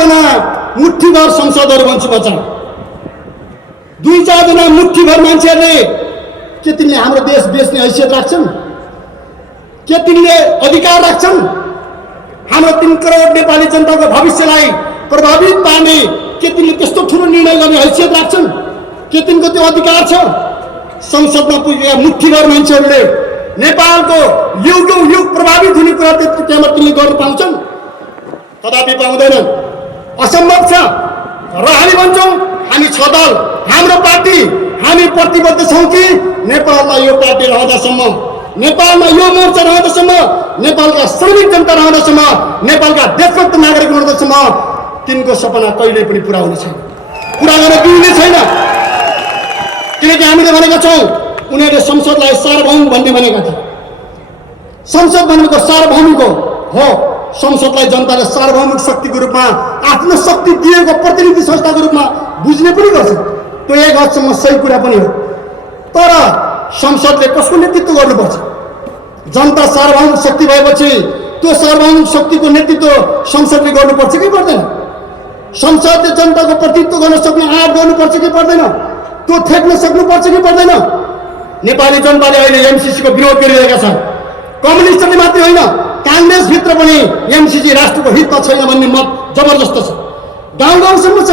जना मुठ्ठीभर संसदहरू भन्छु बच्चा, 2-4 जना मुठ्ठीभर मान्छेहरूले के तिनले हाम्रो देश बेच्ने हैसियत राख्छन्? के तिनले अधिकार राख्छन्? हाम्रो 3 करोड नेपाली जनताको भविष्यलाई प्रभावित पार्ने के तिनले त्यस्तो ठुलो निर्णय गर्ने हैसियत राख्छन्? के तिनको त्यो अधिकार छ? संसदमा पुगेका मुठ्ठीभर मान्छेहरूले नेपालको युग प्रभावित हुने कुरा त्यहाँ तिनले गर्न पाउँछन्? कदापि पाउँदैनन्। असम्भव छ। र हामी भन्छौँ हामी 6 दल, हाम्रो पार्टी, हामी प्रतिबद्ध छौँ कि नेपालमा यो पार्टी रहँदासम्म, नेपालमा यो मोर्चा रहँदासम्म, नेपालका श्रमिक जनता रहँदासम्म, नेपालका देशभक्त नागरिक रहँदासम्म तिनको सपना कहिल्यै पनि पुरा हुने छैन, पुरा गर्न दिइने छैन। किनकि हामीले भनेका छौँ उनीहरूले संसदलाई सार्वभौम भन्ने भनेका थिए। संसद भनेको सार्वभौमिक हो। संसदलाई जनताले सार्वभौमिक शक्तिको रूपमा, आफ्नो शक्ति दिएको प्रतिनिधि संस्थाको रूपमा बुझ्ने पनि गर्छ। त्यो एक हदसम्म सही कुरा पनि हो। तर संसदले कसको नेतृत्व गर्नुपर्छ? जनता सार्वभौमिक शक्ति भएपछि त्यो सार्वभौमिक शक्तिको नेतृत्व संसदले गर्नुपर्छ कि पर्दैन? संसदले जनताको प्रतिनिधित्व गर्न सक्ने आँट गर्नुपर्छ कि पर्दैन? त्यो थेक्न सक्नुपर्छ कि पर्दैन? नेपाली जनताले अहिले एमसीसी को विरोध गरिरहेका छन्। कम्युनिस्टले मात्रै होइन, कांग्रेसभित्र पनि एमसीसी राष्ट्रको हितमा छैन भन्ने मत जबरजस्त छ, गाउँ-गाउँसम्म छ,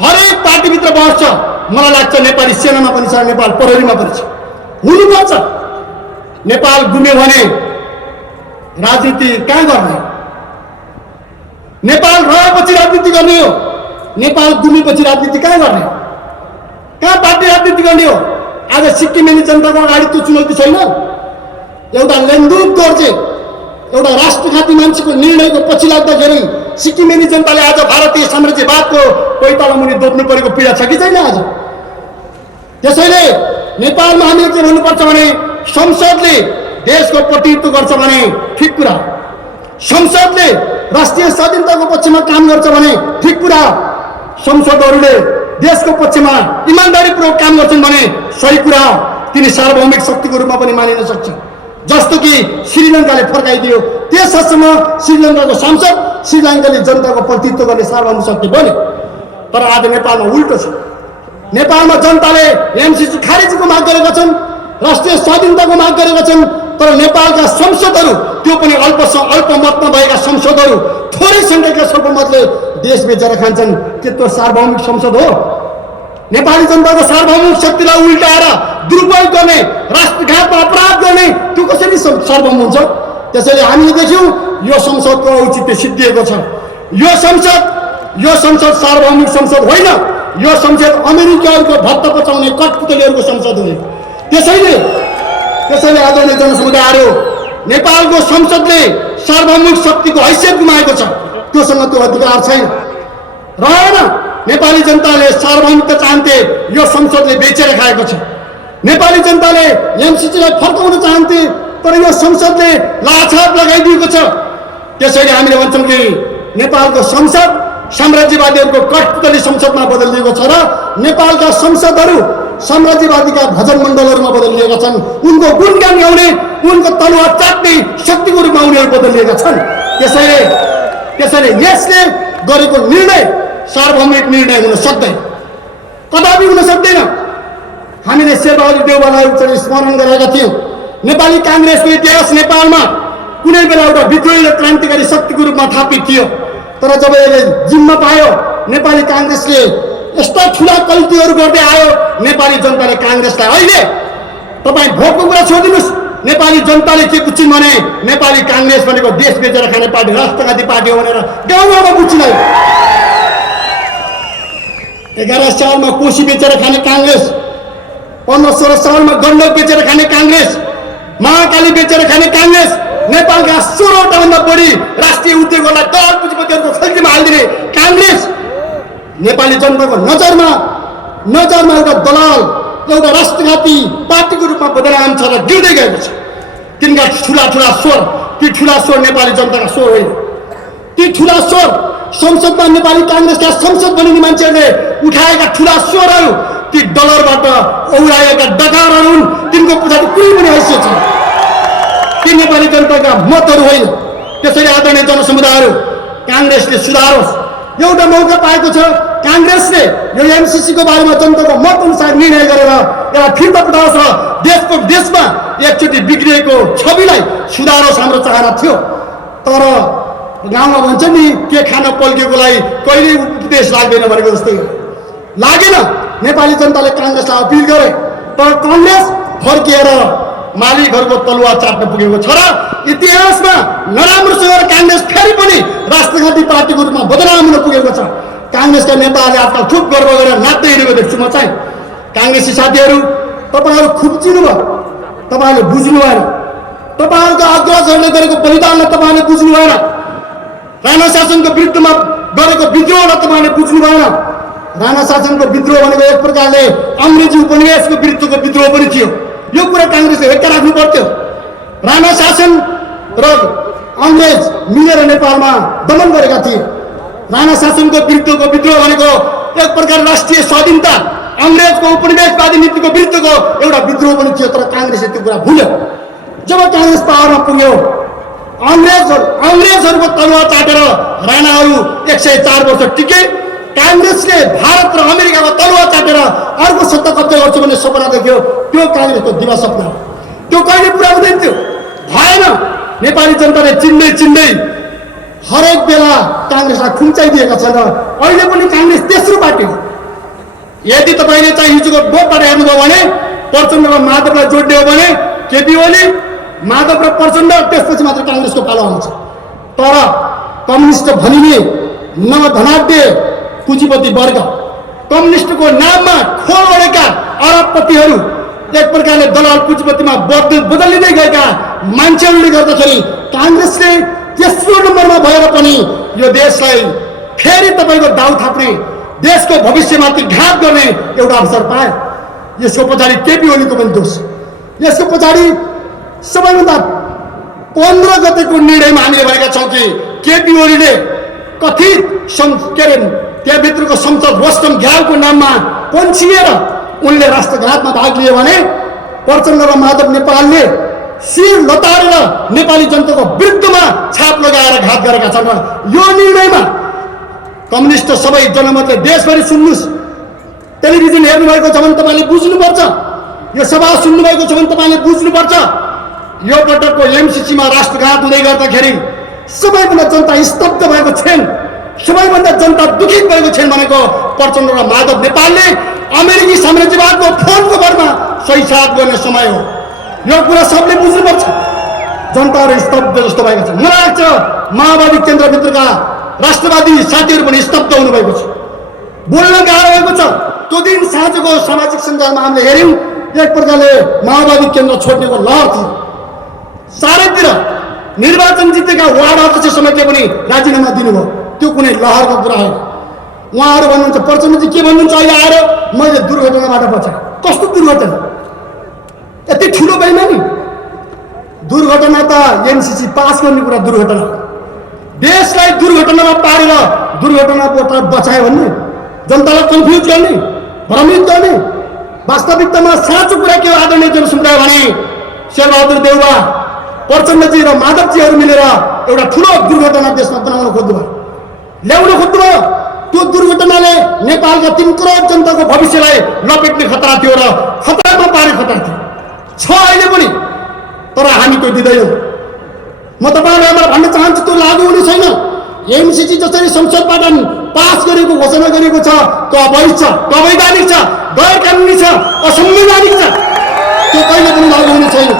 हरेक पार्टीभित्र बहस छ। मलाई लाग्छ नेपाली सेनामा पनि छ, नेपाल प्रहरीमा पनि छ, हुनुपर्छ। नेपाल गुम्यो भने राजनीति कहाँ गर्ने? नेपाल रहेपछि राजनीति गर्ने हो, नेपाल गुमेपछि राजनीति कहाँ गर्ने? कहाँ पार्टी राजनीति गर्ने हो? आज सिक्किमेली जनताको अगाडि त्यो चुनौती छैन। एउटा लेन्दुक गर्जे, एउटा राष्ट्रघाती मान्छेको निर्णयको पछि लाग्दाखेरि सिक्किमेली जनताले आज भारतीय साम्राज्यवादको पैताला मुनि दोब्नु परेको पीडा छ कि छैन आज? त्यसैले नेपालमा हामीले के भन्नुपर्छ भने संसदले देशको प्रतिनिधित्व गर्छ भने ठिक कुरा, संसदले राष्ट्रिय स्वाधीनताको पक्षमा काम गर्छ भने ठिक कुरा, संसदहरूले देशको पक्षमा इमानदारीपूर्वक काम गर्छन् भने सही कुरा। तिनी सार्वभौमिक शक्तिको रूपमा पनि मानिन सक्छ। जस्तो कि श्रीलङ्काले फर्काइदियो, त्यस हदसम्म श्रीलङ्काको सांसद श्रीलङ्काले जनताको प्रतिनिधित्व गर्ने सार्वभौमिक शक्ति बन्यो। तर आज नेपालमा उल्टो छ। नेपालमा जनताले एमसीसी खारेजीको माग गरेका छन्, राष्ट्रिय स्वाधीनताको माग गरेका छन्, तर नेपालका संसदहरू, त्यो पनि अल्पमतमा भएका संसदहरू, थोरै संख्याका स्वल्पमतले देश बेचेर खान्छन्। के त्यो सार्वभौमिक संसद हो? नेपाली जनताको सार्वभौमिक शक्तिलाई उल्टाएर दुरुपयोग गर्ने, राष्ट्रघातमा अपराध गर्ने, त्यो कसरी सार्वभौम हुन्छ? त्यसैले हामीले देख्यौँ यो संसदको औचित्य सिद्धिएको छ। यो संसद सार्वभौमिक संसद होइन, यो संसद अमेरिकाहरूको भत्ता पचाउने कठपुतलीहरूको संसद हो। त्यसैले आदरणीय जनसमुदायहरू, नेपालको संसदले सार्वभौमिक शक्तिको हैसियत गुमाएको छ। त्योसँग त्यो अधिकार छैन, रहेन। नेपाली जनताले सार्वभौमिकता चाहन्थे, यो संसदले बेचेर खाएको छ। नेपाली जनताले एमसीसीलाई फर्काउन चाहन्थे, तर यो संसदले लाछाप लगाइदिएको छ। त्यसैले हामीले भन्छौँ कि नेपालको संसद साम्राज्यवादीहरूको कठपुतली संसदमा बदलिएको छ र नेपालका संसदहरू साम्राज्यवादीका भजन मण्डलहरूमा बदलिएका छन्। उनको गुणगान गाउने, उनको तलवार चाट्ने शक्तिको रूपमा उनीहरू बदलिएका छन्। त्यसैले यसले गरेको निर्णय सार्वभौमिक निर्णय हुन सक्दैन, कदापि हुन सक्दैन। हामीले शेरबहादुर देउवालाई स्मरण गरेका थियौँ। नेपाली काङ्ग्रेसको इतिहास नेपालमा कुनै बेला एउटा विद्रोही र क्रान्तिकारी शक्तिको रूपमा थापित थियो, तर जब यसले जिम्मा पायो, नेपाली काङ्ग्रेसले यस्ता ठुला गल्तीहरू गर्दै आयो। नेपाली जनताले काङ्ग्रेसलाई अहिले तपाईँ भोकको कुरा छोडिदिनुहोस्, नेपाली जनताले के बुझ्छिन् भने नेपाली काङ्ग्रेस भनेको देश बेचेर खाने पार्टी, राष्ट्रघाती पार्टी हो भनेर गाउँ-गाउँमा बुझ्छिन्। 11 सालमा कोशी बेचेर खाने काङ्ग्रेस, 15-16 सालमा गण्डक बेचेर खाने काङ्ग्रेस, महाकाली बेचेर खाने काङ्ग्रेस, नेपालका 16वटा भन्दा बढी राष्ट्रिय उद्योगहरूलाई दलाल पुँजीपतिहरूको खल्तीमा हालिदिने काङ्ग्रेस नेपाली जनताको नजरमा एउटा दलाल, एउटा राष्ट्रघाती पार्टीको रूपमा बदनाम छ र गिर्दै गएको छ। तिनका ठुला स्वर, ती ठुला स्वर नेपाली जनताका स्वर होइन। ती ठुला स्वर संसदमा नेपाली काङ्ग्रेसका संसद बनिने मान्छेहरूले उठाएका ठुला स्वरहरू, ती डलरबाट औराएका डकारहरू हुन्। तिनको पछाडि कुनै पनि हैसियत छैन। ती नेपाली जनताका मतहरू होइन। त्यसैले आदरणीय जनसमुदायहरू, काङ्ग्रेसले सुधारोस्, एउटा मौका पाएको छ। कांग्रेसले यो एमसीसी को बारेमा जनताको मत अनुसार निर्णय गरेर यसलाई फिर्ता पठाउँछ, देशमा एकचोटि बिग्रिएको छविलाई सुधारोस् हाम्रो चाहना थियो। तर गाउँमा भन्छ नि के खान पल्केकोलाई कहिले उपदेश लाग्दैन भनेको जस्तै लागेन। नेपाली जनताले कांग्रेसलाई अपिल गरे, तर कांग्रेस फर्किएर मालिकहरूको तलुवा चाट्न पुगेको छ र इतिहासमा नराम्रोसँग कांग्रेस फेरि पनि राष्ट्रघाती पार्टीको रूपमा बदनाम हुन पुगेको छ। कांग्रेसका नेताहरूले आजकल खुब गर्व गरेर नाच्दै हिँडेको देख्छु म चाहिँ। कांग्रेसी साथीहरू, तपाईहरु खुम्चिनु भयो, तपाईहरुले बुझ्नु भएन। तपाईहरुका अग्रजहरूले गरेको बलिदानलाई तपाईहरुले बुझ्नु भएन। राणा शासनको विरुद्धमा गरेको विद्रोहलाई तपाईहरुले बुझ्नु भएन। राणा शासनको विद्रोह भनेको एक प्रकारले अंग्रेजी उपनिवेशको विरुद्धको विद्रोह पनि थियो। यो कुरा कांग्रेसले हेक्का राख्नु पर्थ्यो। राणा शासन र अंग्रेज मिलेर नेपालमा दमन गरेका थिए। राणा शासनको विरुद्धको विद्रोह भनेको एक प्रकार राष्ट्रिय स्वाधीनता, अंग्रेजको उपनिवेशवादी नीतिको विरुद्धको एउटा विद्रोह पनि थियो। तर कांग्रेसले त्यो कुरा भुल्यो। जब कांग्रेस पावरमा पुग्यो, अंग्रेजहरूको तलुवा चाटेर राणाहरू 104 वर्ष टिके। कांग्रेसले भारत र अमेरिकाको तलुवा चाटेर अर्को सत्ता कब्जा गर्छ भन्ने सपना देख्यो। त्यो कांग्रेसको दिवा सपना, त्यो कहिले पुरा हुँदैन थियो, भएन। नेपाली जनताले चिन्दै हरेक बेला कांग्रेसलाई खुम्चाइदिएका छन्। अहिले पनि कांग्रेस तेस्रो पार्टी हो। यदि तपाईले चाहिँ हिजोको बोटबाट हेर्नुभयो भने प्रचण्ड र माधवलाई जोड्ने हो भने केपी ओली, माधव र प्रचण्ड, त्यसपछि मात्र कांग्रेसको पालो आउँछ। तर कम्युनिस्ट भनिने नधनाढ्य पुँजीपति वर्ग, कम्युनिस्टको नाममा खोल ओढेका अरबपतिहरू, एक प्रकारले दलाल पुँजीपतिमा बदलिँदै गएका मान्छेहरूले गर्दाखेरि कांग्रेसले तेस्रो नम्बरमा भएर पनि यो देशलाई फेरि तपाईको दाउ थाप्ने, देशको भविष्यमाथि घात गर्ने एउटा अवसर पायो। यसको पछाडि केपी ओलीको पनि दोष। यसको पछाडि सबैभन्दा 15 गतेको निर्णयमा हामीले भनेका छौँ कि केपी ओलीले कथित त्यहाँभित्रको संसद रोस्टम घ्यालको नाममा पन्छिएर उनले राष्ट्रघातमा भाग लिए भने प्रचण्ड र माधव नेपालले शिर लतारेर नेपाली जनताको विरुद्धमा छाप लगाएर घात गरेका छन्। यो निर्णयमा कम्युनिस्ट सबै जनमतले देशभरि सुन्नुस्। टेलिभिजन हेर्नुभएको छ भने तपाईँले बुझ्नुपर्छ, यो सभा सुन्नुभएको छ भने तपाईँले बुझ्नुपर्छ। यो पटकको एमसीसीमा राष्ट्रघात हुँदै गर्दाखेरि सबैभन्दा जनता स्तब्ध भएको छन्, सबैभन्दा जनता दुखित भएको छन् भनेको प्रचण्ड र माधव नेपालले अमेरिकी साम्राज्यवादको फोनको भरमा सही साथ गर्ने समय हो। यो कुरा सबले बुझ्नुपर्छ। जनताहरू स्तब्ध जस्तो भएको छ। मलाई लाग्छ माओवादी केन्द्रभित्रका राष्ट्रवादी साथीहरू पनि स्तब्ध हुनुभएको छ, बोल्न गाह्रो भएको छ। त्यो दिन साँझको सामाजिक सञ्जालमा हामीले हेऱ्यौँ, एक प्रकारले माओवादी केन्द्र छोड्नेको लहर थियो। चारैतिर निर्वाचन जितेका वार्ड अध्यक्ष समेतले पनि राजीनामा दिनुभयो। त्यो कुनै लहरको कुरा होइन। उहाँहरू भन्नुहुन्छ, प्रचण्डजी के भन्नुहुन्छ अहिले आएर, मैले दुर्घटनाबाट बचाएँ। कस्तो दुर्घटना? यति ठुलो बेइमानी। दुर्घटना त एमसीसी पास गर्ने कुरा दुर्घटना। देशलाई दुर्घटनामा पारेर दुर्घटनाबाट बचायो भन्ने, जनतालाई कन्फ्युज गर्ने, भ्रमित गर्ने। वास्तविकतामा साँचो कुरा के हो आदरणीय जनसमुदाय भने शेरबहादुर देउवा, प्रचण्डजी र माधवजीहरू मिलेर एउटा ठुलो दुर्घटना देशमा बनाउन खोज्नुभयो, ल्याउन खोज्नुभयो। त्यो दुर्घटनाले नेपालका 3 करोड जनताको भविष्यलाई लपेट्ने खतरा थियो र खतरामा पार्ने खतरा थियो, छ अहिले पनि। तर हामी त्यो दिँदैनौँ। म तपाईँहरूलाई भन्न चाहन्छु, त्यो लागू हुने छैन। एमसीसी जसरी संसदबाट पास गरेको घोषणा गरेको छ त्यो अवैध छ, अवैधानिक छ, गैर कानुनी छ, असंवैधानिक छ। त्यो कहिले पनि लागू हुने छैन।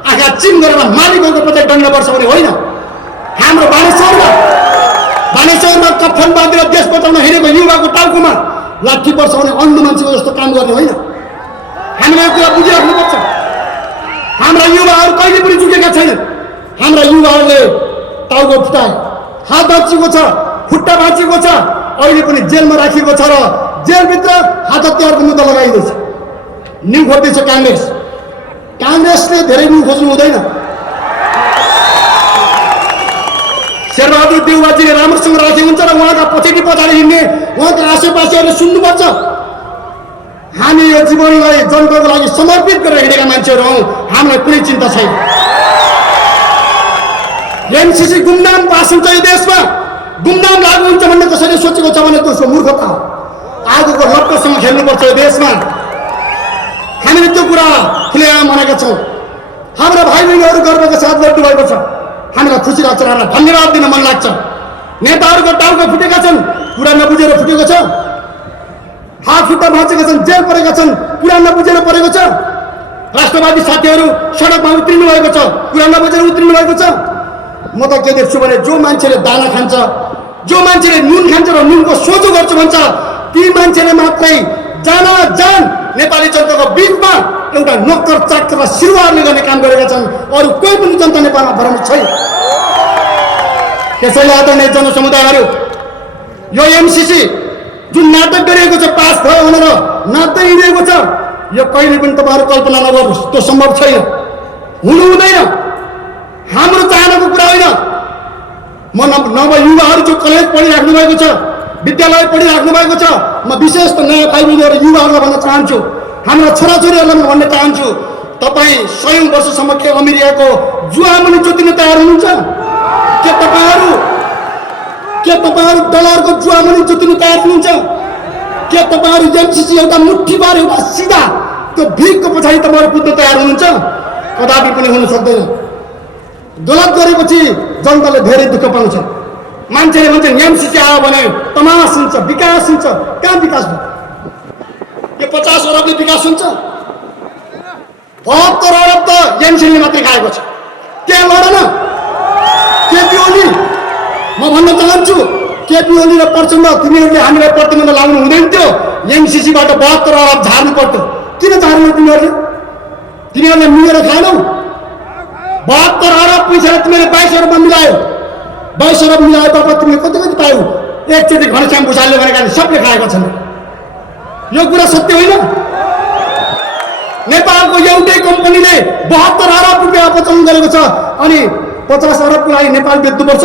आँखा चिम गरेर मालिकहरूको पछि दण्ड पर्छ भने होइन। हाम्रो बानेश्वरमा कफन बाँधेर देश बचाउन हिँडेको युवाको टाउकोमा लाठी पर्छ भने अन्ध मान्छेको जस्तो काम गर्ने होइन। हामीले यो कुरा बुझिराख्नुपर्छ। हाम्रा युवाहरू कहिले पनि चुकेका छैनन्। हाम्रा युवाहरूले टाउको फुटाए, हात भाँचिएको छ, खुट्टा भाँचिएको छ, अहिले पनि जेलमा राखिएको छ र जेलभित्र हात हतियारको मुद्दा लगाइँदैछ। न्यु खोज्दैछ कांग्रेस। कांग्रेसले धेरै न्यु खोज्नु हुँदैन। शेरबहादुर देउवाजीले राम्रोसँग राखेको हुन्छ र उहाँका पछाडि हिँड्ने उहाँका आसेपासेहरूले सुन्नुपर्छ। हामी यो जीवनलाई जनताको लागि समर्पित गरेर हिँडेका मान्छेहरू हौँ। हामीलाई कुनै चिन्ता छैन। एमसीसी गुमनाम पास हुन्छ यो देशमा, गुमनाम लागू कसैले सोचेको छ भने त्यो मूर्खता हो। आगोको लट्टोसँग खेल्नुपर्छ यो देशमा। हामीले त्यो कुरा खुलेआम भनेका छौँ। हाम्रा भाइ बहिनीहरू गर्वका साथ लड्नु भएको छ। हामीलाई खुसी लाग्छ, हामीलाई धन्यवाद दिन मन लाग्छ। नेताहरूको टाउका फुटेका छन्, कुरा नबुझेर फुटेको छ। हात खुट्टा भाँचेका छन्, जेल परेका छन्, कुरा नबुझेर परेको छ। राष्ट्रवादी साथीहरू सडकमा उत्रिनु भएको छ, कुरा नबुझेर उत्रिनु भएको छ। म त के देख्छु भने जो मान्छेले दाना खान्छ, जो मान्छेले नुन खान्छ र नुनको सोझो गर्छु भन्छ, ती मान्छेले मात्रै जान नेपाली जनताको बिचमा एउटा नक्कर चाकर र सिरुवारले गर्ने काम गरेका छन्। अरू कोही पनि जनता नेपालमा भ्रमित छैन। त्यसैले आदरणीय जनसमुदायहरू, यो एमसीसी जुन नाटक गरिएको छ पास भयो भनेर नाच्दै हिँडेको छ, यो कहिले पनि तपाईँहरू कल्पना नगर्नुहोस्, त्यो सम्भव छैन, हुनु हुँदैन। हाम्रो चाहनाको कुरा होइन। म नव युवाहरू जो कलेज पढिराख्नु भएको छ, विद्यालय पढिराख्नु भएको छ, म विशेष त नयाँ भाइ बहिनीहरू युवाहरूलाई भन्न चाहन्छु, हाम्रा छोराछोरीहरूलाई म भन्न चाहन्छु, तपाईँ 100 वर्षसम्म के अमेरिकाको जुवामुनि जोतिन तयार हुनुहुन्छ? के तपाईँहरू डलरको जुवामुनि जोतिन तयार हुनुहुन्छ? के तपाईँहरू एमसीसी एउटा मुठ्ठीबार एउटा सिधा त्यो भिखको पछाडि तपाईँहरू कुद्न तयार हुनुहुन्छ? कदापि पनि हुन सक्दैन। गलत गरेपछि जनताले धेरै दुःख पाउँछ। मान्छेले भन्छ एमसीसी आयो भने तमास हुन्छ, विकास हुन्छ। कहाँ विकास भयो? यो 50 अरबले विकास हुन्छ? 72 अरब त एमसीले मात्रै खाएको छ। त्यहाँ लड न केपी ओली। म भन्न चाहन्छु, केपी ओली र प्रचण्ड तिमीहरूले हामीलाई प्रतिबन्ध लाग्नु हुँदैन थियो। एमसीसीबाट 72 अरब झार्नु पर्थ्यो। किन झार्नु? तिमीहरूले मिलेर खाएनौ। 72 अरब पैसा तिमीले 22 अरबमा मिलायो। 22 अरब मिलाए बापत तिमीले कति पायौ? एकचोटि घनश्याम भुषालले भनेका सबले खाएका छन्। यो कुरा सत्य होइन। नेपालको एउटै कम्पनीले 72 अरब रुपियाँ अपचलन गरेको छ, अनि 50 अरबको लागि नेपाल बेच्नुपर्छ,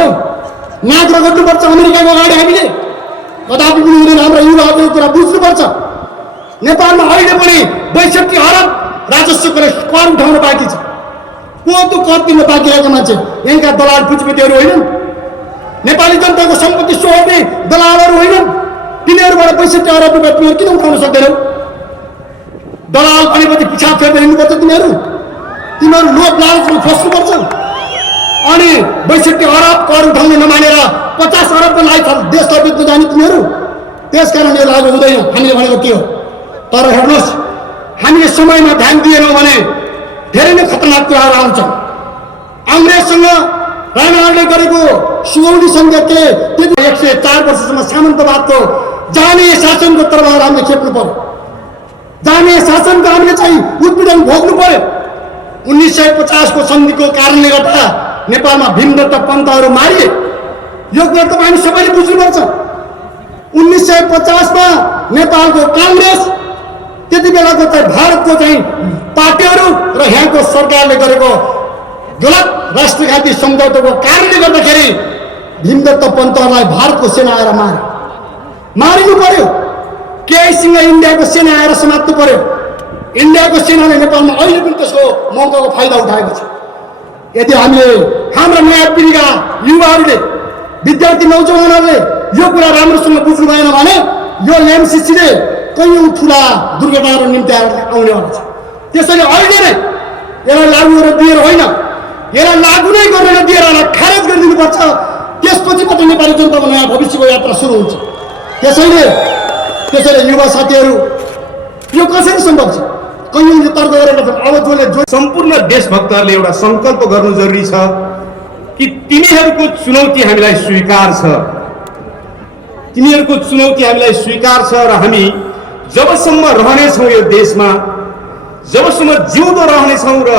नाक रगड्नुपर्छ अमेरिकाको अगाडि। हामीले कदापि पनि हुँदैन। हाम्रा युवाहरूले यो कुरा बुझ्नुपर्छ। नेपालमा अहिले पनि 62 अरब राजस्वको कर उठाउन बाँकी छ। को त्यो कर तिर्न बाँकी रहेका मान्छे यहाँका दलाल पुँजीपतिहरू होइनन्। नेपाली जनताको सम्पत्ति सोहोर्ने दलालहरू होइनन्। तिनीहरूबाट 62 अरब रुपियाँ तिमीहरू किन उठाउन सक्दैनौ? दलाल भनेपछि पिछाड फेर्दै हिँड्नुपर्छ। तिमीहरू लोभ लालचमा फस्नुपर्छ। अनि 62 अरब कर उठाउन नमानेर 50 अरबको लागि देशलाई बेच्न जाने तिमीहरू। त्यसकारण यो लागू हुँदैन। हामीले भनेको के हो? तर हेर्नुहोस्, हामीले समयमा ध्यान दिएनौँ भने धेरै नै खतरनाक कुराहरू आउँछन्। अङ्ग्रेजसँग राणाले गरेको सुगौली सङ्घर्षले 104 वर्षसम्म सामन्तवादको जाने शासनको तरबार हामीले खेप्नु पर्यो। जाने शासनको हामीले चाहिँ उत्पीडन भोग्नु पर्यो। 1950 को सन्धिको कारणले गर्दा नेपालमा भीमदत्त पन्तहरू मारिए। यो कुरा तपाईँ सबैले बुझ्नुपर्छ। 1950 मा नेपालको काङ्ग्रेस, त्यति बेलाको चाहिँ भारतको चाहिँ पार्टीहरू र यहाँको सरकारले गरेको गलत राष्ट्रघाती सम्झौताको कारणले गर्दाखेरि भीमदत्त पन्तहरूलाई भारतको सेना आएर मारिनु पर्यो। केहीसँग इन्डियाको सेना आएर समात्नु पर्यो। इन्डियाको सेनाले नेपालमा अहिले पनि त्यसको मौकाको फाइदा उठाएको छ। यदि हामीले हाम्रा नयाँ पिँढीका युवाहरूले, विद्यार्थी नौजवानहरूले यो कुरा राम्रोसँग बुझ्नु भएन भने यो एमसीसीले कैयौँ ठुला दुर्घटनाहरू निम्ति आउनेवाला छ। त्यसैले अहिले नै यसलाई लागू गरेर दिएर होइन, यसलाई लागू नै गरेर दिएर यसलाई खारेज गरिदिनुपर्छ। त्यसपछि मात्रै नेपाली जनताको नयाँ भविष्यको यात्रा सुरु हुन्छ। त्यसैले युवा साथीहरू, यो कसरी सम्भव छ? कैयौँले तर्क गरेका छन्। अब जो सम्पूर्ण देशभक्तहरूले एउटा सङ्कल्प गर्नु जरुरी छ कि तिनीहरूको चुनौती हामीलाई स्वीकार छ। तिनीहरूको चुनौती हामीलाई स्वीकार छ र हामी जबसम्म रहनेछौँ यो देशमा, जबसम्म जिउँदो रहनेछौँ र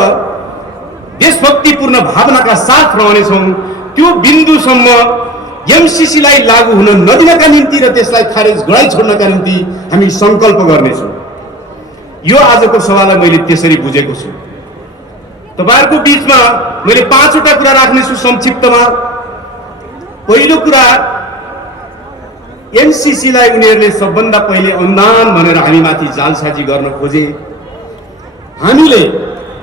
देशभक्तिपूर्ण भावनाका साथ रहनेछौँ, त्यो बिन्दुसम्म एमसीसीलाई लागू हुन नदिनका निम्ति र त्यसलाई खारेज गराइछोड्नका निम्ति हामी सङ्कल्प गर्नेछौँ। यो आजको सभालाई मैले त्यसरी बुझेको छु। तपाईहरुको बीचमा मैले 5 वटा कुरा राख्नेछु संक्षिप्तमा। पहिलो कुरा, एमसीसी लाई उनीहरूले सबभन्दा पहिले अनुदान भनेर हामीमाथि जालसाजी गर्न खोजे। हामीले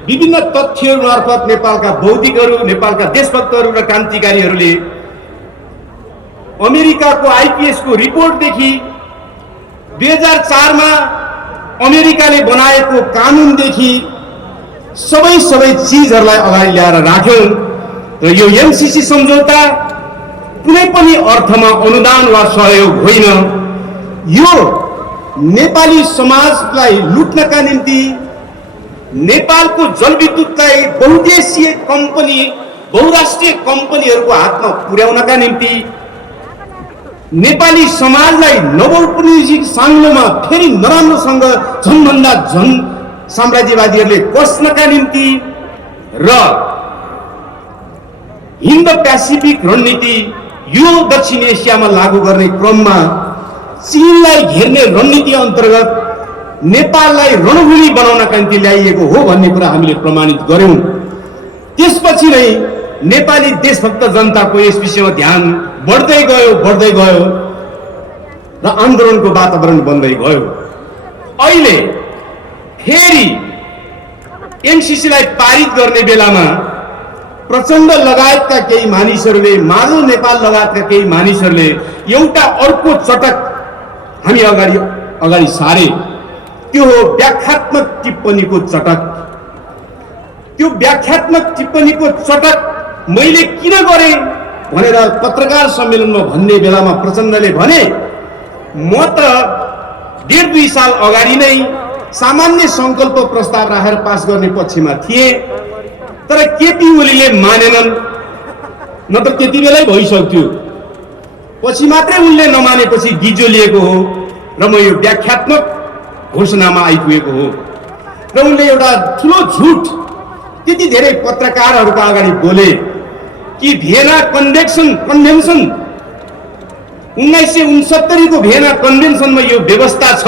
विभिन्न तथ्यहरू मार्फत नेपालका बौद्धिकहरू, नेपालका देशभक्तहरू र क्रान्तिकारीहरूले अमेरिकाको आइपीएस को रिपोर्टदेखि 2004 मा अमेरिकाले बनाएको कानुनदेखि सबै चीजहरूलाई अगाडि ल्याएर राख्यौं र यो एमसीसी सम्झौता कुनै पनि अर्थमा अनुदान वा सहयोग होइन। यो नेपाली समाजलाई लुट्नका निम्ति, नेपालको जलविद्युतलाई बहुदेशीय कम्पनी, बहुराष्ट्रिय कम्पनीहरूको हातमा पुर्याउनका निम्ति, नेपाली समाजलाई नवौपनिवेशिक साङ्लोमा फेरि नराम्रोसँग झनभन्दा झन साम्राज्यवादीहरूले कस्नका निम्ति र हिन्द पेसिफिक रणनीति यो दक्षिण एसियामा लागू गर्ने क्रममा चीनलाई घेर्ने रणनीति अन्तर्गत नेपाललाई रणभूमि बनाउनका निम्ति ल्याइएको हो भन्ने कुरा हामीले प्रमाणित गर्यौं। त्यसपछि नै नेपाली देशभक्त जनताको यस विषयमा ध्यान बढ्दै गयो र आन्दोलनको वातावरण बन्दै गयो। अहिले फेरि एमसीसीलाई पारित गर्ने बेलामा प्रचण्ड लगायतका केही मानिसहरूले, माधव नेपाल लगायतका केही मानिसहरूले एउटा अर्को चटक हामी अगाडि सारे। त्यो हो व्याख्यात्मक टिप्पणीको चटक। त्यो व्याख्यात्मक टिप्पणीको चटक मैले किन गरेँ भनेर पत्रकार सम्मेलनमा भन्ने बेलामा प्रचण्डले भने, म त 1.5-2 साल अगाडि नै सामान्य संकल्प प्रस्ताव राखेर पास गर्ने पक्षमा थिए, तर केपी ओलीले मानेनन्, नत्र त्यति बेलै भइसक्थ्यो। पछि मात्रै उनले नमानेपछि गिजोलिएको हो र म यो व्याख्यात्मक घोषणामा आइपुगेको हो। र उनले एउटा ठुलो झुट त्यति धेरै पत्रकारहरूका अगाडि बोले कि भियना कन्भेन्सन 1969 को भियना कन्भेन्सनमा यो व्यवस्था छ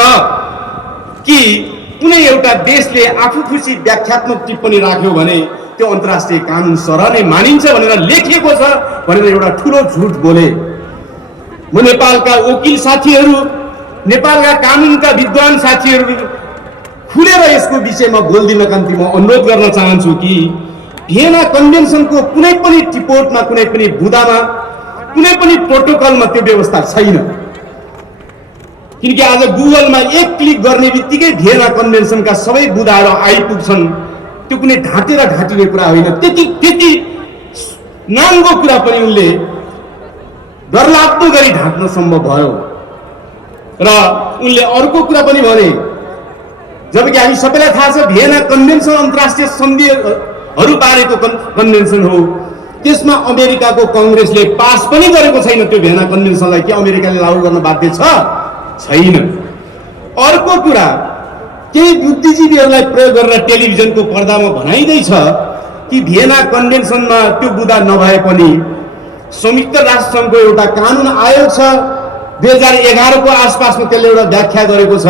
कि कुनै एउटा देशले आफू खुसी व्याख्यात्मक टिप्पणी राख्यो भने त्यो अन्तर्राष्ट्रिय कानुन सरह नै मानिन्छ भनेर लेखिएको छ भनेर एउटा ठुलो झुट बोले। म नेपालका वकिल साथीहरू, नेपालका कानुनका विद्वान साथीहरू खुलेर यसको विषयमा बोल्दिनका निम्ति म अनुरोध गर्न चाहन्छु कि भियना कन्भेन्सनको कुनै पनि टिपोटमा, कुनै पनि बुँदामा, कुनै पनि प्रोटोकलमा त्यो व्यवस्था छैन। किनकि आज गुगलमा एक क्लिक गर्ने बित्तिकै भियना कन्भेन्सनका सबै बुँदाहरू आइपुग्छन्। त्यो कुनै ढाँटेर ढाँटिने कुरा होइन। त्यति नाङ्गो कुरा पनि उनले डरलाग्दो गरी ढाँट्न सम्भव भयो। र उनले अर्को कुरा पनि भने, जबकि हामी सबैलाई थाहा छ भियना कन्भेन्सन अन्तर्राष्ट्रिय सन्धिहरू बारेको कन्भेन्सन हो। त्यसमा अमेरिकाको कांग्रेसले पास पनि गरेको छैन त्यो भियना कन्भेन्सनलाई कि अमेरिकाले लागू गर्न बाध्य छैन। अर्को कुरा, केही बुद्धिजीवीहरूलाई प्रयोग गरेर टेलिभिजनको पर्दामा भनाइदैछ कि भियना कन्भेन्सनमा त्यो बुँदा नभए पनि संयुक्त राष्ट्र संघको एउटा कानुन आयोग छ 2011 को आसपासमा, त्यसले एउटा व्याख्या गरेको छ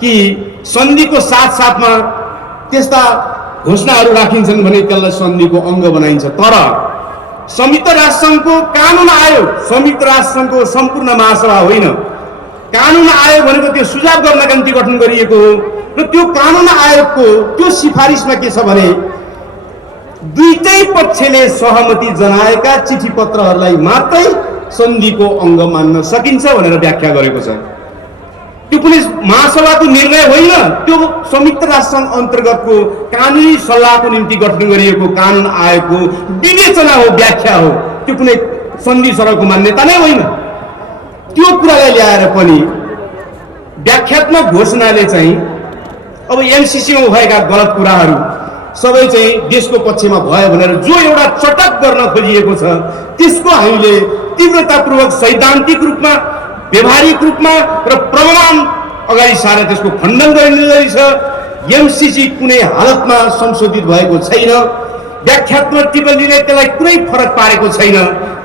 कि सन्धिको साथसाथमा त्यस्ता घोषणाहरू राखिन्छन् भने त्यसलाई सन्धिको अङ्ग बनाइन्छ। तर संयुक्त राष्ट्र संघको कानुन आयोग, संयुक्त राष्ट्र संघको सम्पूर्ण महासभा होइन, कानुन आयोग भनेको त्यो सुझाव गर्नका निम्ति गठन गरिएको हो। र त्यो कानुन आयोगको त्यो सिफारिसमा के छ भने दुईटै पक्षले सहमति जनाएका चिठी पत्रहरूलाई मात्रै सन्धिको अङ्ग मान्न सकिन्छ भनेर व्याख्या गरेको छ। त्यो कुनै महासभाको निर्णय होइन, त्यो संयुक्त राष्ट्र संघ अन्तर्गतको कानुनी सल्लाहको निम्ति गठन गरिएको कानुन आयोगको विवेचना हो, व्याख्या हो। त्यो कुनै सन्धि सरहको मान्यता नै होइन। त्यो कुरालाई ल्याएर पनि व्याख्यात्मक घोषणाले चाहिँ अब एमसीसीमा भएका गलत कुराहरू सबै चाहिँ देशको पक्षमा भयो भनेर जो एउटा चटक गर्न खोजिएको छ त्यसको हामीले तीव्रतापूर्वक सैद्धान्तिक रूपमा, व्यवहारिक रूपमा र प्रमाण अगाडि सारेर त्यसको खण्डन गरिँदैछ। एमसीसी कुनै हालतमा संशोधित भएको छैन। व्याख्यात्मक टिप्पणीले त्यसलाई कुनै फरक पारेको छैन।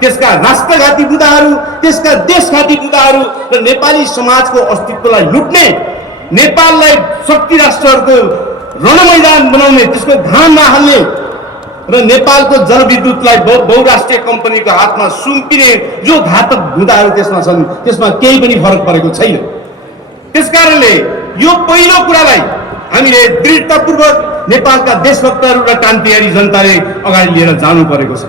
त्यसका राष्ट्रघाती बुँदाहरू, त्यसका देशघाती बुँदाहरू र नेपाली समाजको अस्तित्वलाई लुट्ने, नेपाललाई शक्ति राष्ट्रहरूको रणमैदान बनाउने, त्यसको घाम नहाल्ने र नेपालको जलविद्युतलाई बहुराष्ट्रिय कम्पनीको हातमा सुम्पिने जो घातक बुँदाहरू त्यसमा छन्, त्यसमा केही पनि फरक परेको छैन। त्यसकारणले यो पहिलो कुरालाई हामीले दृढतापूर्वक नेपालका देशभक्तहरू र क्रान्तिकारी जनताले अगाडि लिएर जानु परेको छ।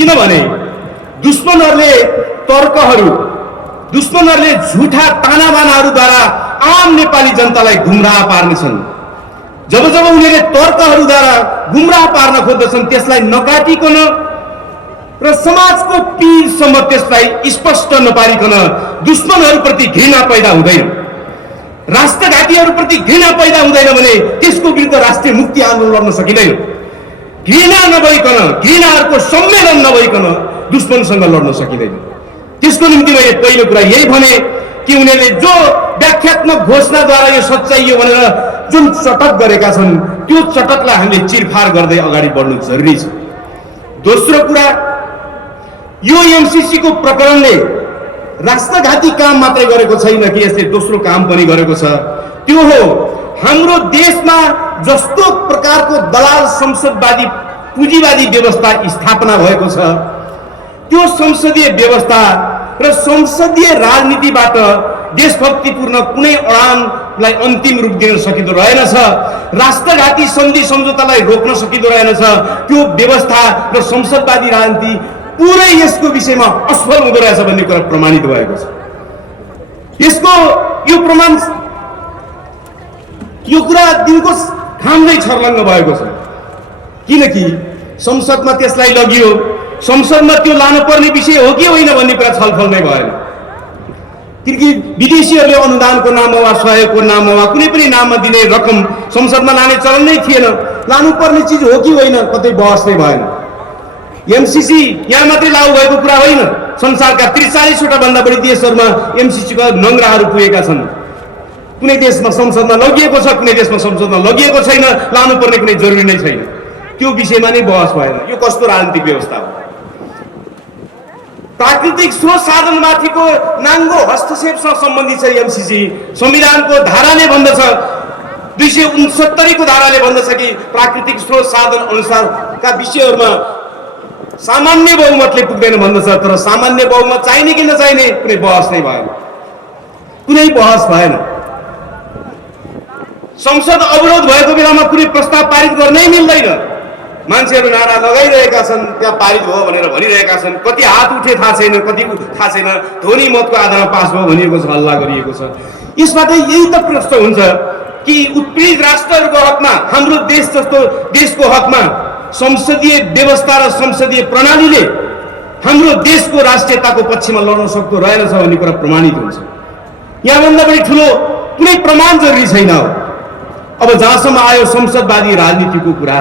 किनभने दुश्मनहरूले तर्कहरू, दुश्मनहरूले झुठा तानाबानाहरूद्वारा आम नेपाली जनतालाई गुमराह पार्नेछन्। जब जब उनीहरूले तर्कहरूद्वारा गुमराह पार्न खोज्दछन् त्यसलाई नकाटिकन र समाजको पीरसम्म त्यसलाई स्पष्ट नपारिकन दुश्मनहरूप्रति घृणा पैदा हुँदैन, राष्ट्रघातीहरूप्रति घृणा पैदा हुँदैन भने त्यसको विरुद्ध राष्ट्रिय मुक्ति आन्दोलन लड्न सकिँदैन। घृणा नभइकन, घृणाहरूको सम्मेलन नभइकन दुश्मनसँग लड्न सकिँदैन। त्यसको निम्ति मैले पहिलो कुरा यही भने कि उनीहरूले जो व्याख्यात्मक घोषणाद्वारा यो सच्चाइ हो भनेर जुन चटक गरेका छन् त्यो चटकलाई हामीले चिरफार गर्दै अगाडि बढ्नु जरुरी छ। दोस्रो कुरा, यो एमसीसी को प्रकरणले राष्ट्रघाती काम मात्रै गरेको छैन कि यसले दोस्रो काम पनि गरेको छ। त्यो हो हाम्रो देशमा जस्तो प्रकारको दलाल संसदवादी पुँजीवादी व्यवस्था स्थापना भएको छ त्यो संसदीय व्यवस्था र संसदीय राजनीतिबाट देशभक्तिपूर्ण कुनै अडानलाई अन्तिम रूप दिन सकिँदो रहेनछ, राष्ट्रघाती सन्धि सम्झौतालाई रोक्न सकिँदो रहेनछ। त्यो व्यवस्था र संसदवादी राजनीति पुरै यसको विषयमा असफल हुँदो रहेछ भन्ने कुरा प्रमाणित भएको छ। यसको यो प्रमाण, यो कुरा दिनको खाममै छर्लङ्ग भएको छ। किनकि संसदमा त्यसलाई लगियो, संसदमा त्यो लानुपर्ने विषय हो कि होइन भन्ने कुरा छलफल नै भएन। किनकि विदेशीहरूले अनुदानको नाममा वा सहयोगको नाममा वा कुनै पनि नाममा दिने रकम संसदमा लाने चलन नै थिएन। लानुपर्ने चिज हो कि होइन कतै बहस नै भएन। एमसीसी यहाँ मात्रै लागू भएको कुरा होइन, संसारका 43 वटा भन्दा बढी देशहरूमा एमसीसी का नङ्ग्राहरू पुगेका छन्। कुनै देशमा संसदमा लगिएको छ, कुनै देशमा संसदमा लगिएको छैन, लानुपर्ने कुनै जरुरी नै छैन। त्यो विषयमा नै बहस भएन। यो कस्तो राजनीतिक व्यवस्था हो? प्राकृतिक स्रोत साधनमाथिको नाङ्गो हस्तक्षेपसँग सम्बन्धित छ एमसीसी। संविधानको धाराले भन्दछ, 269 को धाराले भन्दछ कि प्राकृतिक स्रोत साधन अनुसारका विषयहरूमा सामान्य बहुमतले पुग्दैन भन्दछ। तर सामान्य बहुमत चाहिने कि नचाहिने कुनै बहस नै भएन, कुनै बहस भएन। संसद अवरोध भएको बेलामा कुनै प्रस्ताव पारित गर्नै मिल्दैन। मान्छेहरू नारा लगाइरहेका छन्, त्यहाँ पारित हो भनेर भनिरहेका छन्। कति हात उठे थाहा छैन, कति थाहा छैन। ध्वनि मतको आधारमा पास भयो भनिएको छ, हल्ला गरिएको छ। यसबाट यही त प्रश्न हुन्छ कि उत्पीडित राष्ट्रहरूको हकमा, हाम्रो देश जस्तो देशको हकमा संसदीय व्यवस्था र संसदीय प्रणालीले हाम्रो देशको राष्ट्रियताको पक्षमा लड्न सक्दो रहेनछ भन्ने कुरा प्रमाणित हुन्छ। यहाँभन्दा बढी ठुलो कुनै प्रमाण जरुरी छैन। अब जहाँसम्म आयो संसदवादी राजनीतिको कुरा,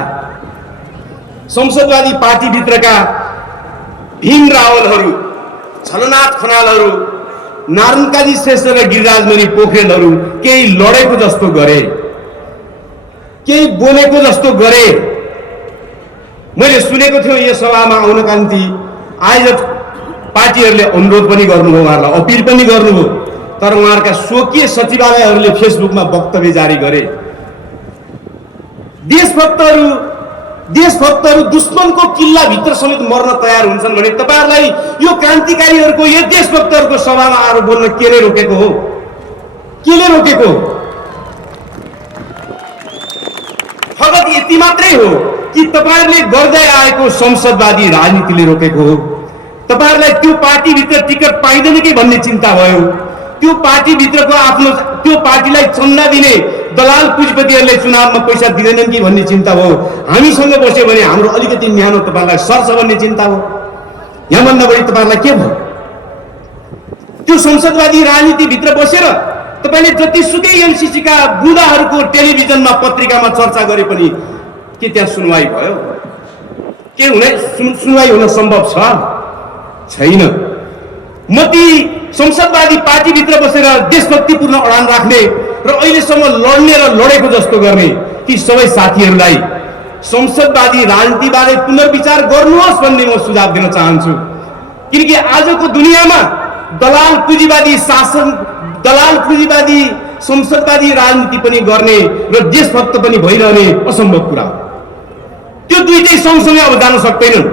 संसदवादी पार्टीभित्रका भीम रावलहरू, छलनाथ खनालहरू, नारायणकाजी श्रेष्ठ र गिरिराजमणि पोखरेलहरू केही लडेको जस्तो गरे, केही बोलेको जस्तो गरे। मैले सुनेको थिएँ यो सभामा आउनका निम्ति आयोजक पार्टीहरूले अनुरोध पनि गर्नुभयो, उहाँहरूलाई अपिल पनि गर्नुभयो। तर उहाँहरूका स्वकीय सचिवालयहरूले फेसबुकमा वक्तव्य जारी गरे। देशभक्तहरू दुश्मनको किल्लाभित्र समेत मर्न तयार हुन्छन् भने तपाईहरुलाई यो क्रान्तिकारीहरूको, यो देशभक्तहरूको सभामा आएर बोल्न केले रोकेको हो? केले रोकेको? फगत यति मात्रै हो कि तपाईहरुले गर्दै आएको संसदवादी राजनीतिले रोकेको हो? तपाईहरुलाई त्यो पार्टीभित्र टिकट पाइँदैन कि भन्ने चिन्ता भयो? त्यो पार्टीभित्रको आफ्नो त्यो पार्टीलाई चन्दा दिने दलाल पुँजीपतिहरूले चुनावमा पैसा दिँदैनन् कि भन्ने चिन्ता हो? हामीसँग बस्यो भने हाम्रो अलिकति न्यानो तपाईहरुलाई सर्छ भन्ने चिन्ता हो? यहाँभन्दा बढी तपाईहरुलाई के भयो? त्यो संसदवादी राजनीतिभित्र बसेर तपाईले जतिसुकै एमसीसी का बुदाहरूको टेलिभिजनमा पत्रिकामा चर्चा गरे पनि के त्यहाँ सुनवाई भयो? के हुने सुनवाई हुन सम्भव छ? छैन। म ती संसदवादी पार्टीभित्र बसेर देशभक्तिपूर्ण अडान राख्ने र अहिलेसम्म लड्ने र लडेको जस्तो गर्ने ती सबै साथीहरूलाई संसदवादी राजनीतिबारे पुनर्विचार गर्नुहोस् भन्ने म सुझाव दिन चाहन्छु। किनकि आजको दुनियाँमा दलाल पुँजीवादी शासन, दलाल पुँजीवादी संसदवादी राजनीति पनि गर्ने र देशभक्त पनि भइरहने असम्भव कुरा हो। त्यो दुईटै सँगसँगै अब जान सक्दैनन्।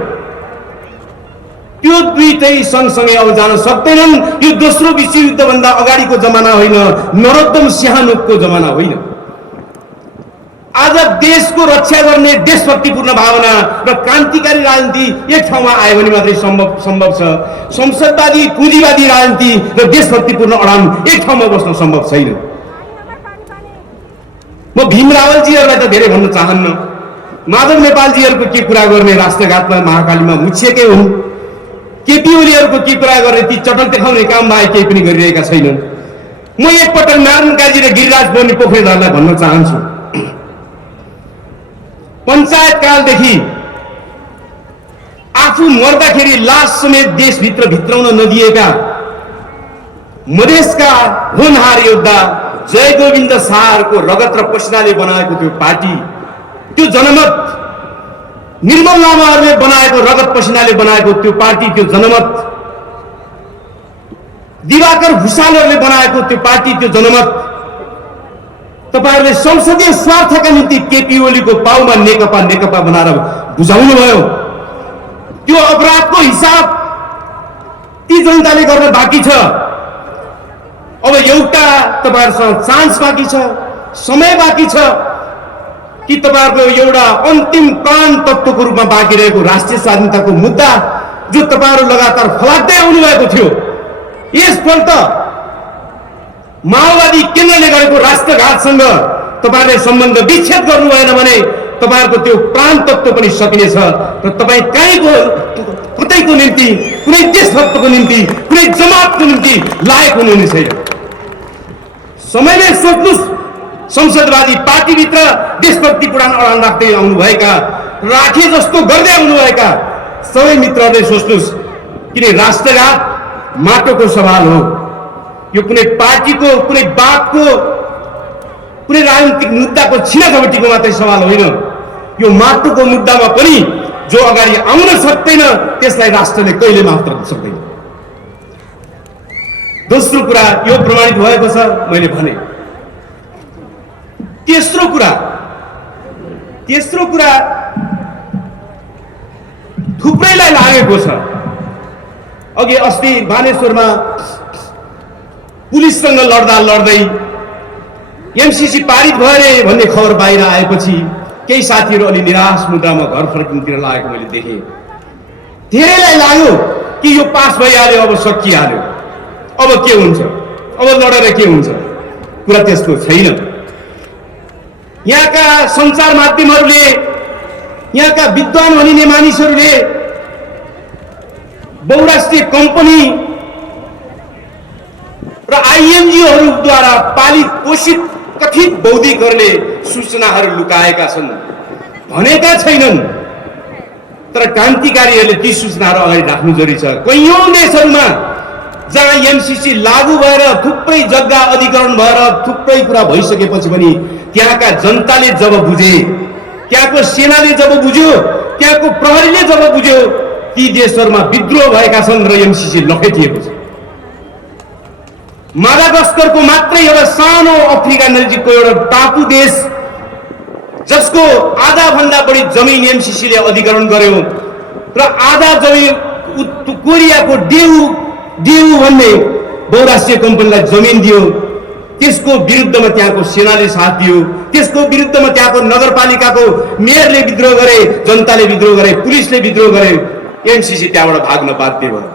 त्यो दुईटै सँगसँगै अब जान सक्दैनन्। यो दोस्रो विश्वयुद्धभन्दा अगाडिको जमाना होइन, नरोत्तम सिंहानुको जमाना होइन। आज देशको रक्षा गर्ने देशभक्तिपूर्ण भावना र क्रान्तिकारी राजनीति एक ठाउँमा आयो भने मात्रै सम्भव छ। संसदवादी पुँजीवादी राजनीति र देशभक्तिपूर्ण अडान एक ठाउँमा बस्न सम्भव छैन। म भीम रावलजीहरूलाई त धेरै भन्न चाहन्न। माधव नेपालजीहरूको के कुरा गर्ने, राष्ट्रघातमा महाकालीमा मुछिएकै हुन्। केपी ओलीहरूको के कुरा गर्ने, ती चटल देखाउने काम बाहेक केही पनि गरिरहेका छैनन्। म एकपटक नारायण काजी र गिरिराज बन्ने पोखरेलहरूलाई भन्न चाहन्छु, पञ्चायत कालदेखि आफू मर्दाखेरि लास समेत देशभित्र भित्राउन नदिएका मधेसका होनहार योद्धा जय गोविन्द शाहहरूको रगत र पसिनाले बनाएको त्यो पार्टी, त्यो जनमत, निर्मल लामाहरूले बनाएको रगत पसिनाले बनाएको त्यो पार्टी, त्यो जनमत, दिवाकर भुषालहरूले बनाएको त्यो पार्टी, त्यो जनमत, तपाईहरुले संसदीय स्वार्थका निम्ति केपी ओलीको पाउमा नेकपा नेकपा बनाएर बुझाउनु भयो। त्यो अपराधको हिसाब ती जनताले गर्न बाँकी छ। अब एउटा तपाईहरुसँग चान्स बाँकी छ, समय बाँकी छ कि तपाईहरुको एउटा अन्तिम प्राण तत्त्वको रूपमा बाँकी रहेको राष्ट्रिय स्वाधीनताको मुद्दा जो तपाईहरु लगातार फलाक्दै आउनु भएको थियो, यसपल्ट माओवादी केन्द्रले गरेको राष्ट्रघातसँग तपाईहरुले सम्बन्ध विच्छेद गर्नु भएन भने तपाईहरुको त्यो प्राण तत्त्व पनि सकिनेछ र तपाई कतैको निम्ति, कुनै देशभक्तको निम्ति, कुनै जमातको निम्ति लायक हुनुहुने छैन। समयमै सोच्नुस्, संसदवादी पार्टीभित्र देशभक्ति पुराण अडान राख्दै आउनुभएका, राखे जस्तो गर्दै आउनुभएका सबै मित्रहरूले सोच्नुस्, किन राष्ट्रघात माटोको सवाल हो। यो कुनै पार्टीको, कुनै बापको, कुनै राजनीतिक मुद्दाको छिनाझपटीको मात्रै सवाल होइन। यो माटोको मुद्दामा पनि जो अगाडि आउन सक्दैन त्यसलाई राष्ट्रले कहिले माफ गर्न सक्दैन। दोस्रो कुरा यो प्रमाणित भएको छ, मैले भने। तेस्रो कुरा थुप्रैलाई लागेको छ। अघि अस्ति बानेश्वरमा पुलिससँग लड्दै एमसीसी पारित भयो रे भन्ने खबर बाहिर आएपछि केही साथीहरू अलि निराश मुद्रामा घर फर्किनुतिर लागेको मैले देखेँ। धेरैलाई लाग्यो कि यो पास भइहाल्यो, अब सकिहाल्यो, अब के हुन्छ, अब लडेर के हुन्छ। कुरा त्यस्तो छैन। यहाँका सञ्चार माध्यमहरूले, यहाँका विद्वान भनिने मानिसहरूले बहुराष्ट्रिय कम्पनी र आइएनजिओहरूद्वारा पालित पोषित कथित बौद्धिकहरूले सूचनाहरू लुकाएका छन् भनेका छैनन्, तर क्रान्तिकारीहरूले ती सूचनाहरू अगाडि राख्नु जरुरी छ। कैयौं देशहरूमा जहाँ एमसीसी लागू भएर थुप्रै जग्गा अधिग्रहण भएर थुप्रै कुरा भइसकेपछि पनि त्यहाँका जनताले जब बुझे, त्यहाँको सेनाले जब बुझ्यो, त्यहाँको प्रहरीले जब बुझ्यो, ती देशहरूमा विद्रोह भएका छन् र एमसीसी लखेटिएको छ। मादागास्करको मात्रै एउटा सानो अफ्रिका नजिकको एउटा टापु देश जसको आधा भन्दा बढी जमिन एमसीसीले अधिग्रहण गर्यो र आधा जमिन कोरियाको डेउ भन्ने बहुराष्ट्रिय कम्पनीलाई जमिन दियो। त्यसको विरुद्धमा त्यहाँको सेनाले साथ दियो, त्यसको विरुद्धमा त्यहाँको नगरपालिकाको मेयरले विद्रोह गरे, जनताले विद्रोह गरे, पुलिसले विद्रोह गरे, एमसीसी त्यहाँबाट भाग्न बाध्य भयो।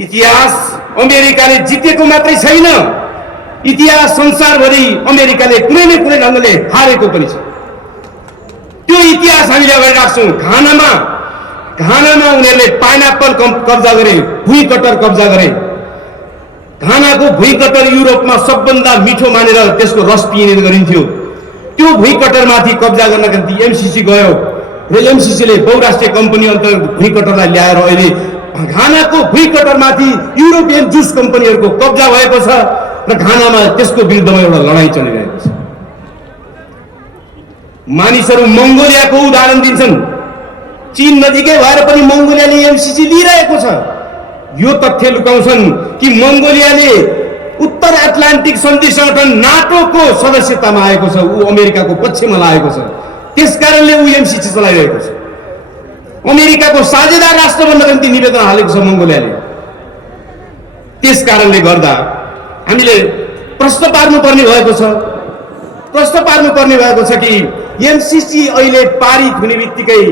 इतिहास अमेरिकाले जितेको मात्रै छैन, इतिहास संसारभरि अमेरिकाले कुनै न कुनै ढङ्गले हारेको पनि छ। त्यो इतिहास हामीले अगाडि राख्छौँ। घानामा उनीहरूले पाइनएप्पल कब्जा गरे, भुइँ कटर कब्जा गरे। घानाको भुइँ कटर युरोपमा सबभन्दा मिठो मानेर त्यसको रस पिइने गरिन्थ्यो। त्यो भुइँ कटरमाथि कब्जा गर्नका निम्ति एमसीसी गयो र एमसीसीले बहुराष्ट्रिय कम्पनी अन्तर्गत भुइँ कटरलाई ल्याएर अहिले घानाको भुइँ कटरमाथि युरोपियन जुस कम्पनीहरूको कब्जा भएको छ र घानामा त्यसको विरुद्धमा एउटा लडाईँ चलिरहेको छ। मानिसहरू मङ्गोलियाको उदाहरण दिन्छन्। चीन नजिकै भएर पनि मङ्गोलियाले एमसीसी लिइरहेको छ। यो तथ्य लुकाउँछन् कि मङ्गोलियाले उत्तर एटलान्टिक सन्धि संगठन नाटोको सदस्यतामा आएको छ, ऊ अमेरिकाको पक्षमा लागेको छ, त्यसकारणले ऊ एमसीसी चलाइरहेको छ। अमेरिकाको साझेदार राष्ट्र बन्नका निम्ति निवेदन हालेको छ मङ्गोलियाले। त्यसकारणले गर्दा हामीले प्रश्न पार्नुपर्ने भएको छ प्रश्न पार्नुपर्ने भएको छ कि एमसीसी अहिले पारित हुने बित्तिकै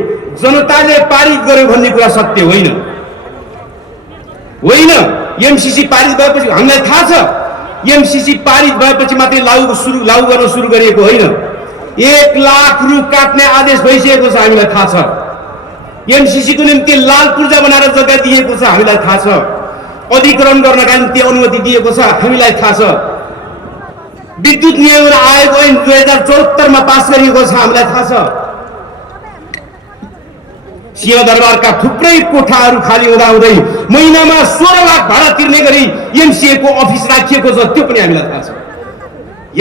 जनताले पारित गर्यो भन्ने कुरा सत्य होइन। होइन, एमसीसी पारित भएपछि हामीलाई थाहा छ एमसीसी पारित भएपछि मात्रै लागू गर्न सुरु गरिएको होइन। 1 लाख रुख काट्ने आदेश भइसकेको छ, हामीलाई थाहा छ। एमसीसी को निम्ति लाल पूर्जा बनाएर जग्गा दिएको छ, हामीलाई थाहा छ। अधिग्रहण गर्नका निम्ति अनुमति दिएको छ, हामीलाई थाहा छ। विद्युत नियमन आयोग ऐन 2074 मा पास गरिएको छ, हामीलाई थाहा छ। सिंहदरबारका थुप्रै कोठाहरू खाली हुँदाहुँदै महिनामा 16 लाख भाडा तिर्ने गरी एमसीए को अफिस राखिएको छ, त्यो पनि हामीलाई थाहा छ।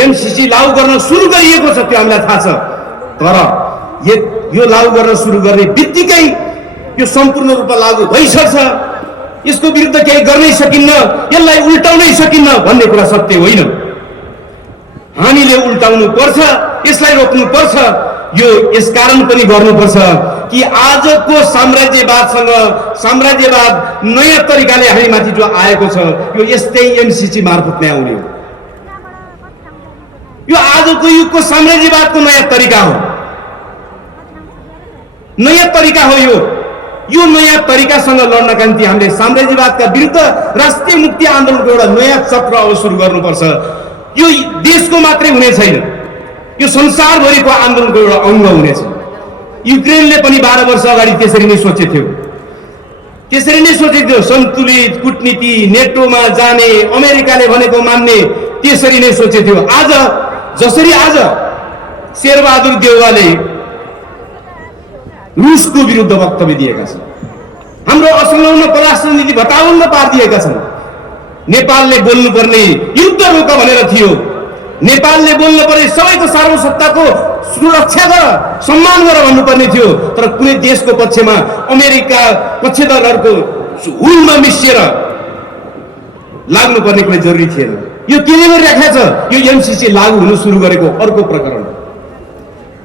एमसीसी लागू गर्न सुरु गरिएको छ, त्यो हामीलाई थाहा छ। तर यो लागू गर्न सुरु गर्ने बित्तिकै यो सम्पूर्ण रूपमा लागू भइसक्छ, यसको विरुद्ध केही गर्नै सकिन्न, यसलाई उल्टाउनै सकिन्न भन्ने कुरा सत्य होइन। हामीले उल्टाउनु पर्छ, यसलाई रोक्नु पर्छ। यो यसकारण पनि गर्नुपर्छ कि आजको साम्राज्यवाद नयाँ तरिकाले हामी माथि जो आएको छ, यो यस्तै एमसीसी मार्फत नै आउने हो। यो आजको युगको साम्राज्यवादको नयाँ तरिका हो, नयाँ तरिका हो। यो नयाँ तरिकासँग लड्नका निम्ति हामीले साम्राज्यवादका विरुद्ध राष्ट्रिय मुक्ति आन्दोलनको एउटा नयाँ चक्र अब सुरु गर्नुपर्छ। यो देशको मात्रै हुने छैन, यो संसारभरिको आन्दोलनको एउटा अङ्ग हुनेछ। युक्रेनले पनि 12 वर्ष अगाडि त्यसरी नै सोचेथ्यो, सन्तुलित कूटनीति, नेटोमा जाने, अमेरिकाले भनेको मान्ने, त्यसरी नै सोचेथ्यो। आज शेरबहादुर देउवाले रुसको विरुद्ध वक्तव्य दिएका छन्, हाम्रो असंलग्न परराष्ट्र नीति भटाउन पारिदिएका छन्। नेपालले बोल्नुपर्ने युद्ध रोक भनेर थियो, नेपालले बोल्नुपर्ने सबैको सार्वसत्ताको सुरक्षा गर, सम्मान गर भन्नुपर्ने थियो। तर कुनै देशको पक्षमा अमेरिका पक्षधरहरूको हुलमा मिसिएर लाग्नुपर्ने कुनै जरुरी थिएन। यो केले गरिराखेको छ? यो एमसीसी लागू हुन सुरु गरेको अर्को प्रकरण।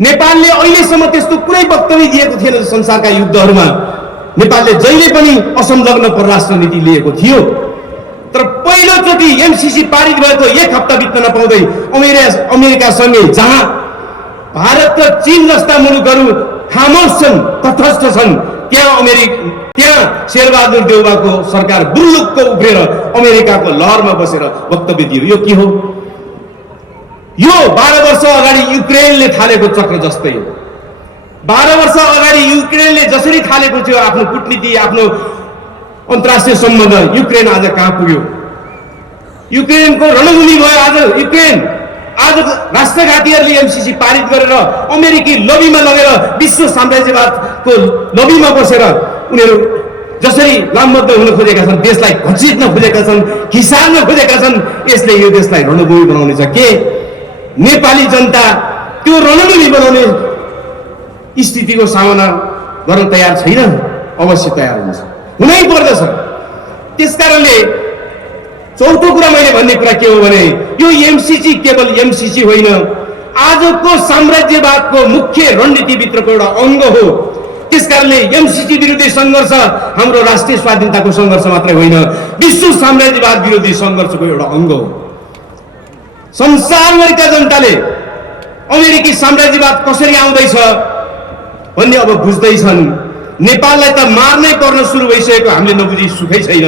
नेपालले अहिलेसम्म त्यस्तो कुनै वक्तव्य दिएको थिएन संसारका युद्धहरूमा। नेपालले जहिले पनि असंलग्न परराष्ट्र नीति लिएको थियो। तर पहिलोचोटि एमसीसी पारित भएको 1 हप्ता बित्न नपाउँदै अमेरिकासँगै, जहाँ भारत र चीन जस्ता मुलुकहरू खामोश छन्, तटस्थ छन्, त्यहाँ शेरबहादुर देउवाको सरकार बुल्लुक्क उफ्रेर अमेरिकाको लहरमा बसेर वक्तव्य दियो। यो के हो? यो 12 वर्ष अगाडि युक्रेनले थालेको चक्र जस्तै हो। 12 वर्ष अगाडि युक्रेनले जसरी थालेको थियो आफ्नो कूटनीति, आफ्नो अन्तर्राष्ट्रिय सम्बन्ध, युक्रेन आज कहाँ पुग्यो? युक्रेनको रणभूमि भयो आज युक्रेन। आज राष्ट्रघातीहरूले एमसीसी पारित गरेर अमेरिकी लबीमा लगेर विश्व साम्राज्यवादको लबीमा बसेर उनीहरू जसरी लामबद्ध हुन खोजेका छन्, देशलाई घचिट्न खोजेका छन्, खिसार्न खोजेका छन्, यसले यो देशलाई रणभूमि बनाउने छ। के नेपाली जनता त्यो रणभूमि बनाउने स्थितिको सामना गर्न तयार छैन? अवश्य तयार हुन्छ, हुनै पर्दछ। त्यसकारणले चौथो कुरा मैले भन्ने कुरा के हो भने यो एमसीसी केवल एमसीसी होइन, आजको साम्राज्यवादको मुख्य रणनीतिभित्रको एउटा अङ्ग हो। त्यसकारणले एमसीसी विरुद्ध सङ्घर्ष हाम्रो राष्ट्रिय स्वाधीनताको सङ्घर्ष मात्रै होइन, विश्व साम्राज्यवाद विरोधी सङ्घर्षको एउटा अङ्ग हो। संसारभरिका जनताले अमेरिकी साम्राज्यवाद कसरी आउँदैछ भन्ने अब बुझ्दैछन्। नेपाललाई त मार्नै पर्न सुरु भइसकेको हामीले नबुझी सुखै छैन।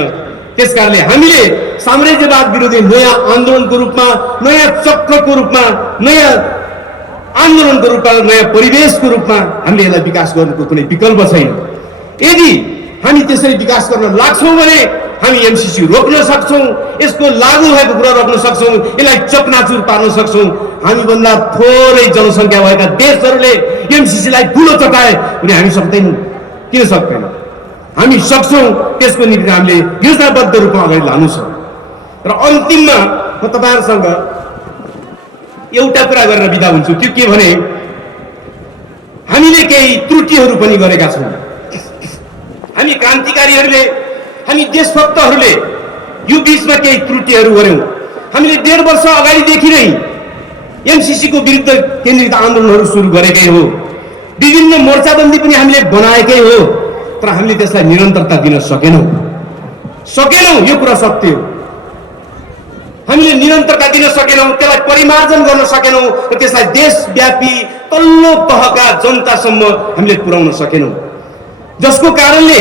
त्यसकारणले हामीले साम्राज्यवाद विरोधी नयाँ आन्दोलनको रूपमा, नयाँ चक्रको रूपमा, नयाँ आन्दोलनको रूपमा, नयाँ परिवेशको रूपमा हामीले यसलाई विकास गर्नुको कुनै विकल्प छैन। यदि हामी त्यसरी विकास गर्न लाग्छौँ भने हामी एमसीसी रोक्न सक्छौँ, यसको लागू भएको कुरा रोक्न सक्छौँ, यसलाई चकनाचुर पार्न सक्छौँ। हामीभन्दा थोरै जनसङ्ख्या भएका देशहरूले एमसीसीलाई ठुलो चटाए भने हामी सक्दैनौँ। किन सक्दैनौँ? हामी सक्छौँ। त्यसको निम्ति हामीले योजनाबद्ध रूपमा अगाडि लानु छ। र अन्तिममा म तपाईँहरूसँग एउटा कुरा गरेर बिदा हुन्छु। त्यो के भने हामीले केही त्रुटिहरू पनि गरेका छौँ। हामी क्रान्तिकारीहरूले, हामी देशभक्तहरूले यो बीचमा केही त्रुटिहरू गर्यौँ। हामीले 1.5 वर्ष अगाडिदेखि नै एमसीसी को विरुद्ध केन्द्रित आन्दोलनहरू सुरु गरेकै हो। विभिन्न मोर्चाबन्दी पनि हामीले बनाएकै हो। तर हामीले त्यसलाई निरन्तरता दिन सकेनौँ। यो कुरा सत्य हो। हामीले निरन्तरता दिन सकेनौँ, त्यसलाई परिमार्जन गर्न सकेनौँ र त्यसलाई देशव्यापी तल्लो तहका जनतासम्म हामीले पुर्याउन सकेनौँ, जसको कारणले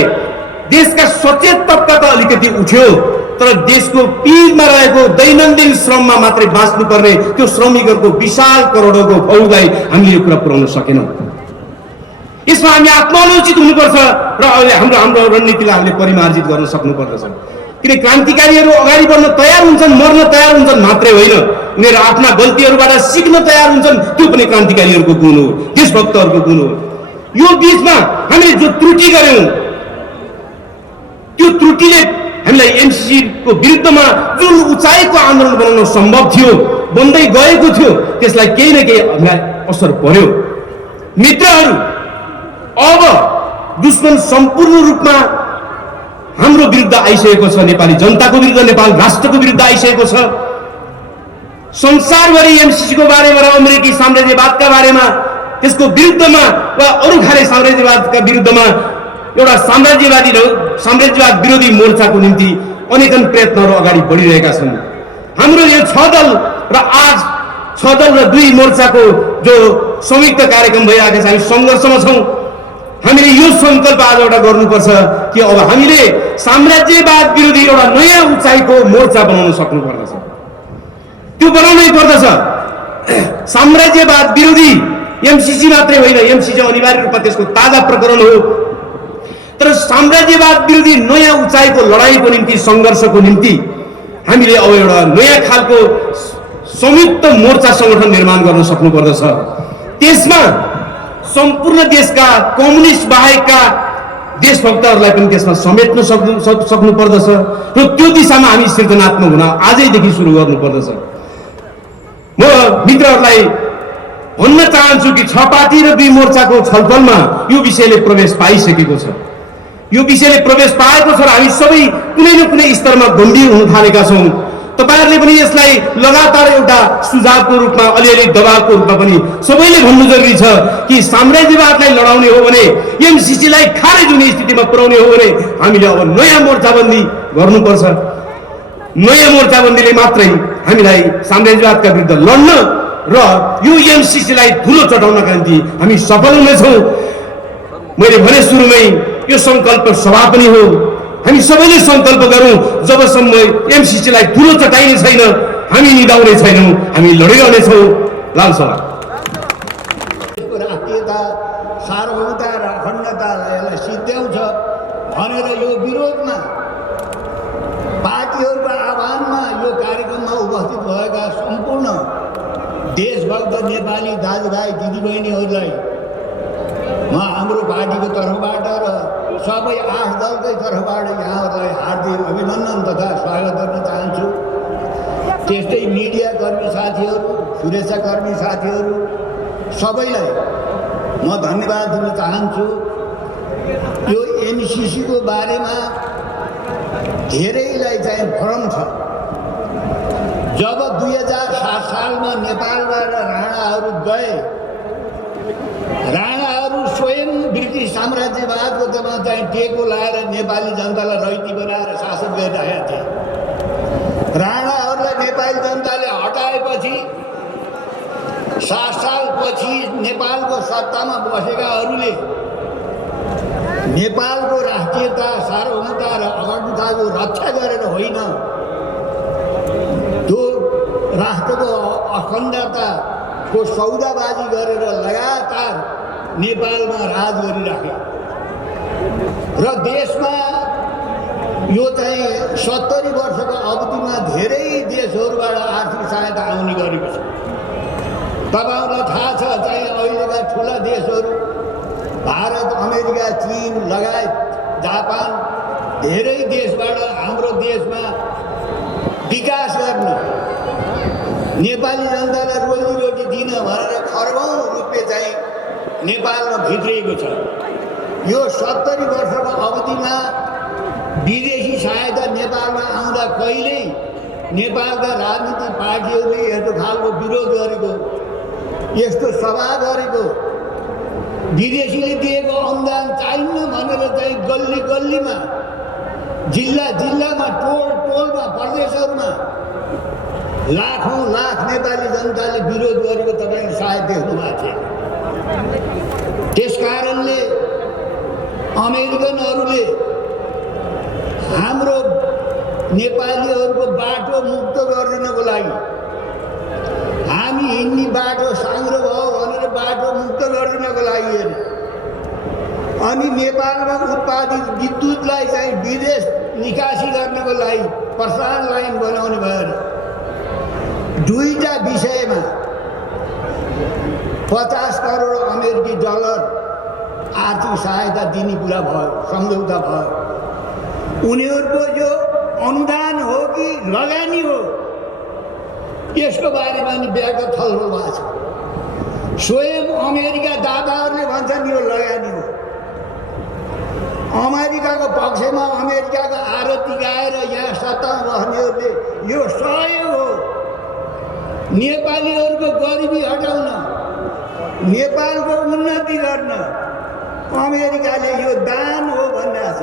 देशका सचेत तबका त अलिकति उठ्यो, तर देशको पीडमा रहेको दैनन्दिन श्रममा मात्रै बाँच्नुपर्ने त्यो श्रमिकहरूको विशाल करोडौँको फौजलाई हामीले यो कुरा पुर्याउन सकेनौँ। यसमा हामी आत्मालोचित हुनुपर्छ र अहिले हाम्रो रणनीतिलाई हामीले परिमार्जित गर्न सक्नुपर्दछ। किन क्रान्तिकारीहरू अगाडि बढ्न तयार हुन्छन्, मर्न तयार हुन्छन् मात्रै होइन, उनीहरू आफ्ना गल्तीहरूबाट सिक्न तयार हुन्छन्, त्यो पनि क्रान्तिकारीहरूको गुण हो, देशभक्तहरूको गुण हो। यो बीचमा हामीले जो त्रुटि गर्यौँ, त्यो त्रुटिले हामीलाई एमसीसी को विरुद्धमा जुन उचाइको आन्दोलन बनाउन सम्भव थियो, बन्दै गएको थियो, त्यसलाई केही न केही हामीलाई असर पर्यो। मित्रहरू, अब दुश्मन सम्पूर्ण रूपमा हाम्रो विरुद्ध आइसकेको छ, नेपाली जनताको विरुद्ध, नेपाल राष्ट्रको विरुद्ध आइसकेको छ। संसारभरि एमसीसी को बारेमा र अमेरिकी साम्राज्यवादका बारेमा, त्यसको विरुद्धमा वा अरू खाले साम्राज्यवादका विरुद्धमा एउटा साम्राज्यवाद विरोधी मोर्चाको निम्ति अनेकन प्रयत्नहरू अगाडि बढिरहेका छन्। हाम्रो यो 6 दल र आज 6 दल र 2 मोर्चाको जो संयुक्त कार्यक्रम भइरहेको छ, हामी सङ्घर्षमा छौँ। हामीले यो सङ्कल्प आज एउटा गर्नुपर्छ कि अब हामीले साम्राज्यवाद विरोधी एउटा नयाँ उचाइको मोर्चा बनाउन सक्नुपर्दछ। त्यो बनाउनै पर्दछ। साम्राज्यवाद विरोधी एमसीसी मात्रै होइन, एमसीसी अनिवार्य रूपमा त्यसको ताजा प्रकरण हो, तर साम्राज्यवाद विरोधी नयाँ उचाइको लडाईँको निम्ति, सङ्घर्षको निम्ति हामीले अब एउटा नयाँ खालको संयुक्त मोर्चा सङ्गठन निर्माण गर्न सक्नुपर्दछ। त्यसमा सम्पूर्ण देशका कम्युनिस्ट बाहेकका देशभक्तहरूलाई पनि त्यसमा समेट्न सक्नुपर्दछ र त्यो दिशामा हामी सृजनात्मक हुन आजैदेखि सुरु गर्नुपर्दछ। म मित्रहरूलाई भन्न चाहन्छु कि 6 पार्टी र 2 मोर्चाको छलफलमा यो विषयले प्रवेश पाइसकेको छ। यो विषयले प्रवेश पाएको छ र हामी सबै कुनै न कुनै स्तरमा गम्भीर हुन थालेका छौँ। तपाईहरुले पनि यसलाई लगातार एउटा सुझावको रूपमा, अलिअलि दबावको रूपमा पनि सबैले भन्नु जरुरी छ कि साम्राज्यवादलाई लडाउने हो भने, एमसीसीलाई खारेज हुने स्थितिमा पुर्याउने हो भने हामीले अब नयाँ मोर्चाबन्दी गर्नुपर्छ। नयाँ मोर्चाबन्दीले मात्रै हामीलाई साम्राज्यवादका विरुद्ध लड्न र यो एमसीसीलाई धुलो चटाउनका निम्ति हामी सफल हुनेछौँ। मैले भने सुरुमै यो संकल्प सभा पनि हो। हामी सबैले संकल्प गरौँ, जबसम्म एमसीसीलाई धुलो चटाइने छैन, हामी निदाउने छैनौँ, हामी लडिरहनेछौँ। लाल सभा राष्ट्रियता, सार्वभौमता र अखण्डतालाई सिद्ध्याउँछ भनेर यो विरोधमा पार्टीहरूको आह्वानमा यो कार्यक्रममा उपस्थित भएका सम्पूर्ण देशभक्त नेपाली दाजुभाइ दिदीबहिनीहरूलाई म हाम्रो पार्टीको तर्फबाट र सबै 8 दलकै तर्फबाट यहाँहरूलाई हार्दिक अभिनन्दन तथा स्वागत गर्न चाहन्छु। त्यस्तै मिडियाकर्मी साथीहरू, सुरक्षाकर्मी साथीहरू सबैलाई म धन्यवाद दिन चाहन्छु। यो एमसीसीको बारेमा धेरैलाई चाहिँ भ्रम छ। जब 2007 सालमा नेपालबाट राणाहरू गए, राणाहरू स्वयं ब्रिटिस साम्राज्यवादको चाहिँ टेको लाएर नेपाली जनतालाई रैती बनाएर शासन गरिरहेका थिए। राणाहरूलाई नेपाली जनताले हटाएपछि 7 सालपछि नेपालको सत्तामा बसेकाहरूले नेपालको राष्ट्रियता, सार्वभौमता र अखण्डताको रक्षा गरेर होइन, त्यो राष्ट्रको अखण्डताको सौदाबाजी गरेर लगातार नेपालमा राज गरिराखे र देशमा यो चाहिँ 70 वर्षको अवधिमा धेरै देशहरूबाट आर्थिक सहायता आउने गरेको छ। तपाईहरुलाई थाहा छ, चाहिँ अहिलेका ठुला देशहरू भारत, अमेरिका, चीन लगायत जापान धेरै देशबाट हाम्रो देशमा विकास गर्न, नेपाली जनतालाई रोजीरोटी दिन भनेर खरबौँ रुपियाँ चाहिँ नेपालमा भित्रिएको छ। यो 70 वर्षको अवधिमा विदेशी सहायता नेपालमा आउँदा कहिल्यै नेपालका राजनीतिक पार्टीहरूले यस्तो खालको विरोध गरेको, यस्तो सभा गरेको, विदेशीले दिएको अनुदान चाहिन्न भनेर चाहिँ गल्ली गल्लीमा, जिल्ला जिल्लामा, टोल टोलमा, प्रदेशहरूमा लाखौँ लाख नेपाली जनताले विरोध गरेको तपाईँले सायद देख्नु भएको थियो। त्यस कारणले अमेरिकनहरूले हाम्रो नेपालीहरूको बाटो मुक्त गरिदिनको लागि, हामी हिँड्ने बाटो साङ्ग्रो भयो भनेर बाटो मुक्त गरिदिनको लागि अनि नेपालमा उत्पादित विद्युतलाई चाहिँ विदेश निकासी गर्नको लागि प्रसारण लाइन बनाउने भएर दुईटा विषयमा 50 करोड अमेरिकी डलर आर्थिक सहायता दिने कुरा भयो, सम्झौता भयो। उनीहरूको जो अनुदान हो कि लगानी हो यसको बारेमा नि व्यापक छलफल भएको छ। स्वयं अमेरिका दाताहरूले भन्छन् यो लगानी हो। अमेरिकाको पक्षमा अमेरिकाको आरती गाएर यहाँ सत्तामा रहनेहरूले यो सहयोग हो, नेपालीहरूको गरिबी हटाउन, नेपालको उन्नति गर्न अमेरिकाले यो दान हो भनिरहेको छ।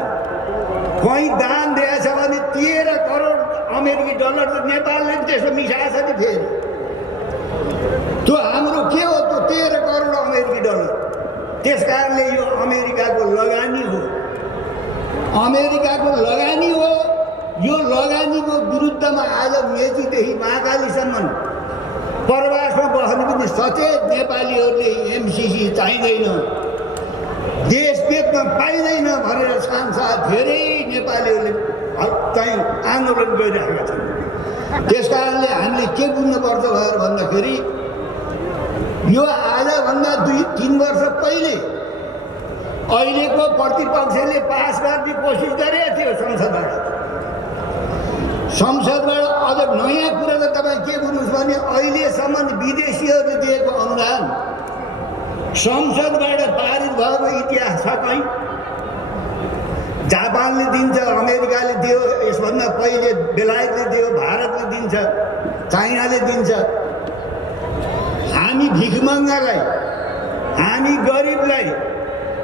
कहीँ दान दिएछ भने 13 करोड अमेरिकी डलर त नेपालले त्यसो मिसाएछ नि फेरि। त्यो हाम्रो के हो त्यो 13 करोड अमेरिकी डलर। त्यस कारणले यो अमेरिकाको लगानी हो, अमेरिकाको लगानी हो। यो लगानीको विरुद्धमा आज मेचीदेखि महाकालीसम्म प्रवासमा बस्ने पनि सचेत नेपालीहरूले एमसिसी चाहिँदैन, देश बेच्न पाइँदैन भनेर सांसद धेरै नेपालीहरूले चाहिँ आन्दोलन गरिरहेका छन्। त्यस कारणले हामीले के बुझ्नुपर्छ भनेर भन्दाखेरि यो आजभन्दा 2-3 वर्ष पहिले अहिलेको प्रतिपक्षले पास गर्ने कोसिस गरेको थियो संसदबाट। संसदबाट अझ नयाँ कुरा त तपाईँ के बुझ्नुहोस् भने अहिलेसम्म विदेशीहरूले दिएको अनुदान संसदबाट पारित भएको इतिहास छ कहीँ? जापानले दिन्छ, अमेरिकाले दियो, यसभन्दा पहिले बेलायतले दियो, भारतले दिन्छ, चाइनाले दिन्छ। हामी भिखमङ्गालाई, हामी गरिबलाई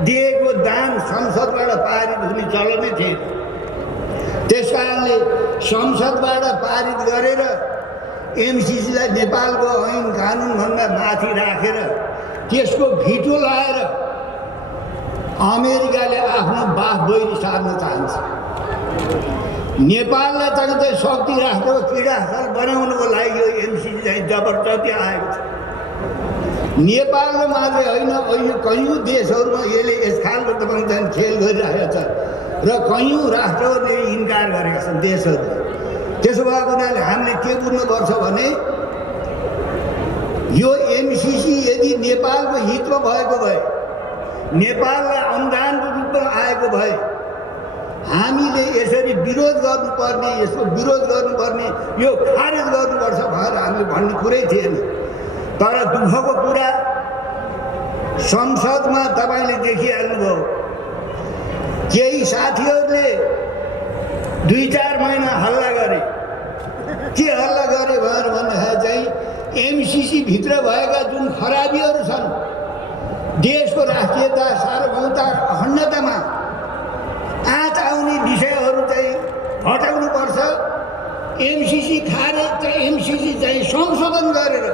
दिएको दान संसदबाट पारित हुने चलनै थिएन। त्यस कारणले संसदबाट पारित गरेर एमसिसीलाई नेपालको ऐन कानुनभन्दा माथि राखेर त्यसको भिटो लाएर अमेरिकाले आफ्नो बाफ बैरी सार्न चाहन्छ। नेपाललाई चाहिँ शक्ति राष्ट्रको क्रीडास्थल बनाउनुको लागि यो एमसिसी चाहिँ जबरजस्ती आएको छ। नेपालमा मात्रै होइन, अहिले कैयौँ देशहरूमा यसले यस खालको तपाईँको चाहिँ खेल गरिरहेको छ र कैयौँ राष्ट्रहरूले इन्कार गरेका छन् देशहरूले। त्यसो भएको हुनाले हामीले के बुझ्नुपर्छ भने यो एमसिसी यदि नेपालको हितमा भएको भए, नेपाललाई अनुदानको रूपमा आएको भए हामीले यसरी विरोध गर्नुपर्ने, यसको विरोध गर्नुपर्ने, यो खारेज गर्नुपर्छ भनेर हामीले भन्ने कुरै थिएन। तर दुःखको कुरा संसदमा तपाईँले देखिहाल्नुभयो, केही साथीहरूले 2-4 महिना हल्ला गरे। के हल्ला गरे भनेर भन्दाखेरि चाहिँ एमसिसी भित्र भएका जुन खराबीहरू छन्, देशको राष्ट्रियता, सार्वभौमता, अखण्डतामा आँच आउने विषयहरू चाहिँ हटाउनुपर्छ। एमसिसी खारेज चाहिँ एमसिसी चाहिँ संशोधन गरेर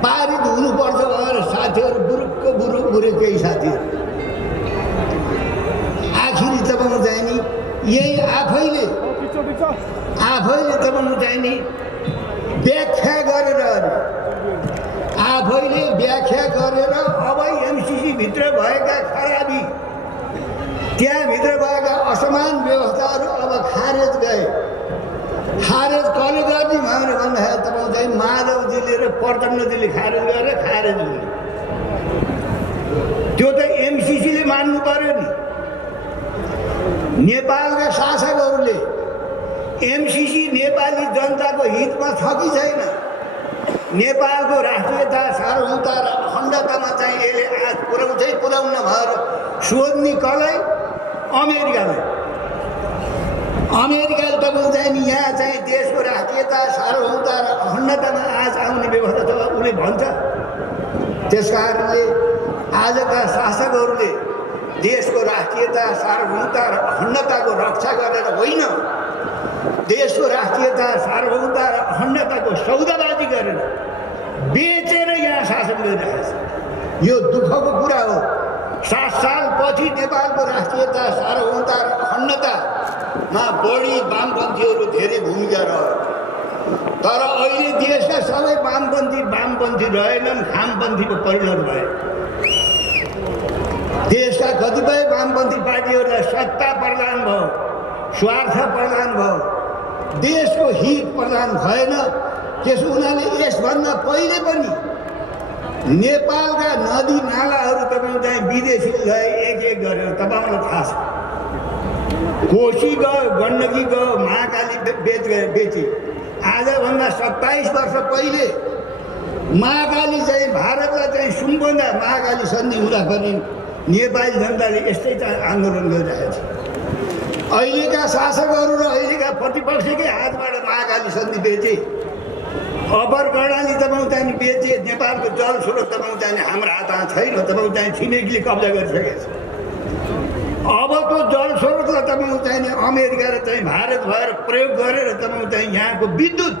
पारित हुनुपर्छ भनेर साथीहरू बुरुक्क बुरे केही साथीहरू आखिरी तपाईँको चाहिँ नि यही आफैले तपाईँको चाहिँ नि व्याख्या गरेर अब एमसिसी भित्र भएका खराबी, त्यहाँभित्र भएका असमान व्यवस्थाहरू अब खारेज गए। खारेज कसले गर्ने भनेर भन्दाखेरि तपाईँ चाहिँ माधवजीले र प्रचण्डजीले खारेज गरेर खारेज हुने। त्यो त एमसिसीले मान्नु पर्यो नि। नेपालका शासकहरूले एमसिसी नेपाली जनताको हितमा छ कि छैन, नेपालको राष्ट्रियता, सार्वभौमता र अखण्डतामा चाहिँ यसले आज पुर्याउन भएर सोध्ने कसलाई? अमेरिकालाई। अमेरिकाले तपाईँको चाहिँ नि यहाँ चाहिँ देशको राष्ट्रियता, सार्वभौमता र अखण्डतामा आज आउने व्यवस्था छ उसले भन्छ। त्यस कारणले आजका शासकहरूले देशको राष्ट्रियता, सार्वभौमता र अखण्डताको रक्षा गरेर होइन, देशको राष्ट्रियता सार्वभौमता र अखण्डताको सौदाबाजी गरेर बेचेर यहाँ शासन गरिरहेको छ। यो दुःखको कुरा हो। 7 सालपछि नेपालको राष्ट्रियता सार्वभौमता र अखण्डतामा बढी वामपन्थीहरू धेरै भूमिका रह्यो। तर अहिले देशका सबै वामपन्थी रहेनन्, खामपन्थीको परिणत भए। देशका कतिपय वामपन्थी पार्टीहरूलाई सत्ता प्रदान भयो, स्वार्थ प्रदान भयो, देशको हित प्रदान भएन। त्यसो हुनाले यसभन्दा पहिले पनि नेपालका नदी नालाहरू तपाईँ चाहिँ विदेशी गए एक गरेर तपाईँलाई थाहा छ। कोशी गयो, गण्डकी गयो, महाकाली बेचे। आजभन्दा 27 वर्ष पहिले महाकाली चाहिँ भारतलाई चाहिँ सुम्बन्दा महाकाली सन्धि हुँदा पनि नेपाली जनताले यस्तै चाहिँ आन्दोलन गरिरहेको छ। अहिलेका शासकहरू र अहिलेका प्रतिपक्षकै हातबाट महाकाली सन्धि बेचे। अपर कर्णाली तपाईँ चाहिँ बेचे। नेपालको जल स्रोत तपाईँ चाहिँ हाम्रो हातमा छैन, तपाईँ चाहिँ छिमेकीले कब्जा गरिसकेको छ। अब त्यो जल स्रोतलाई तपाईँ चाहिँ अमेरिका र चाहिँ भारत भएर प्रयोग गरेर तपाईँ चाहिँ यहाँको विद्युत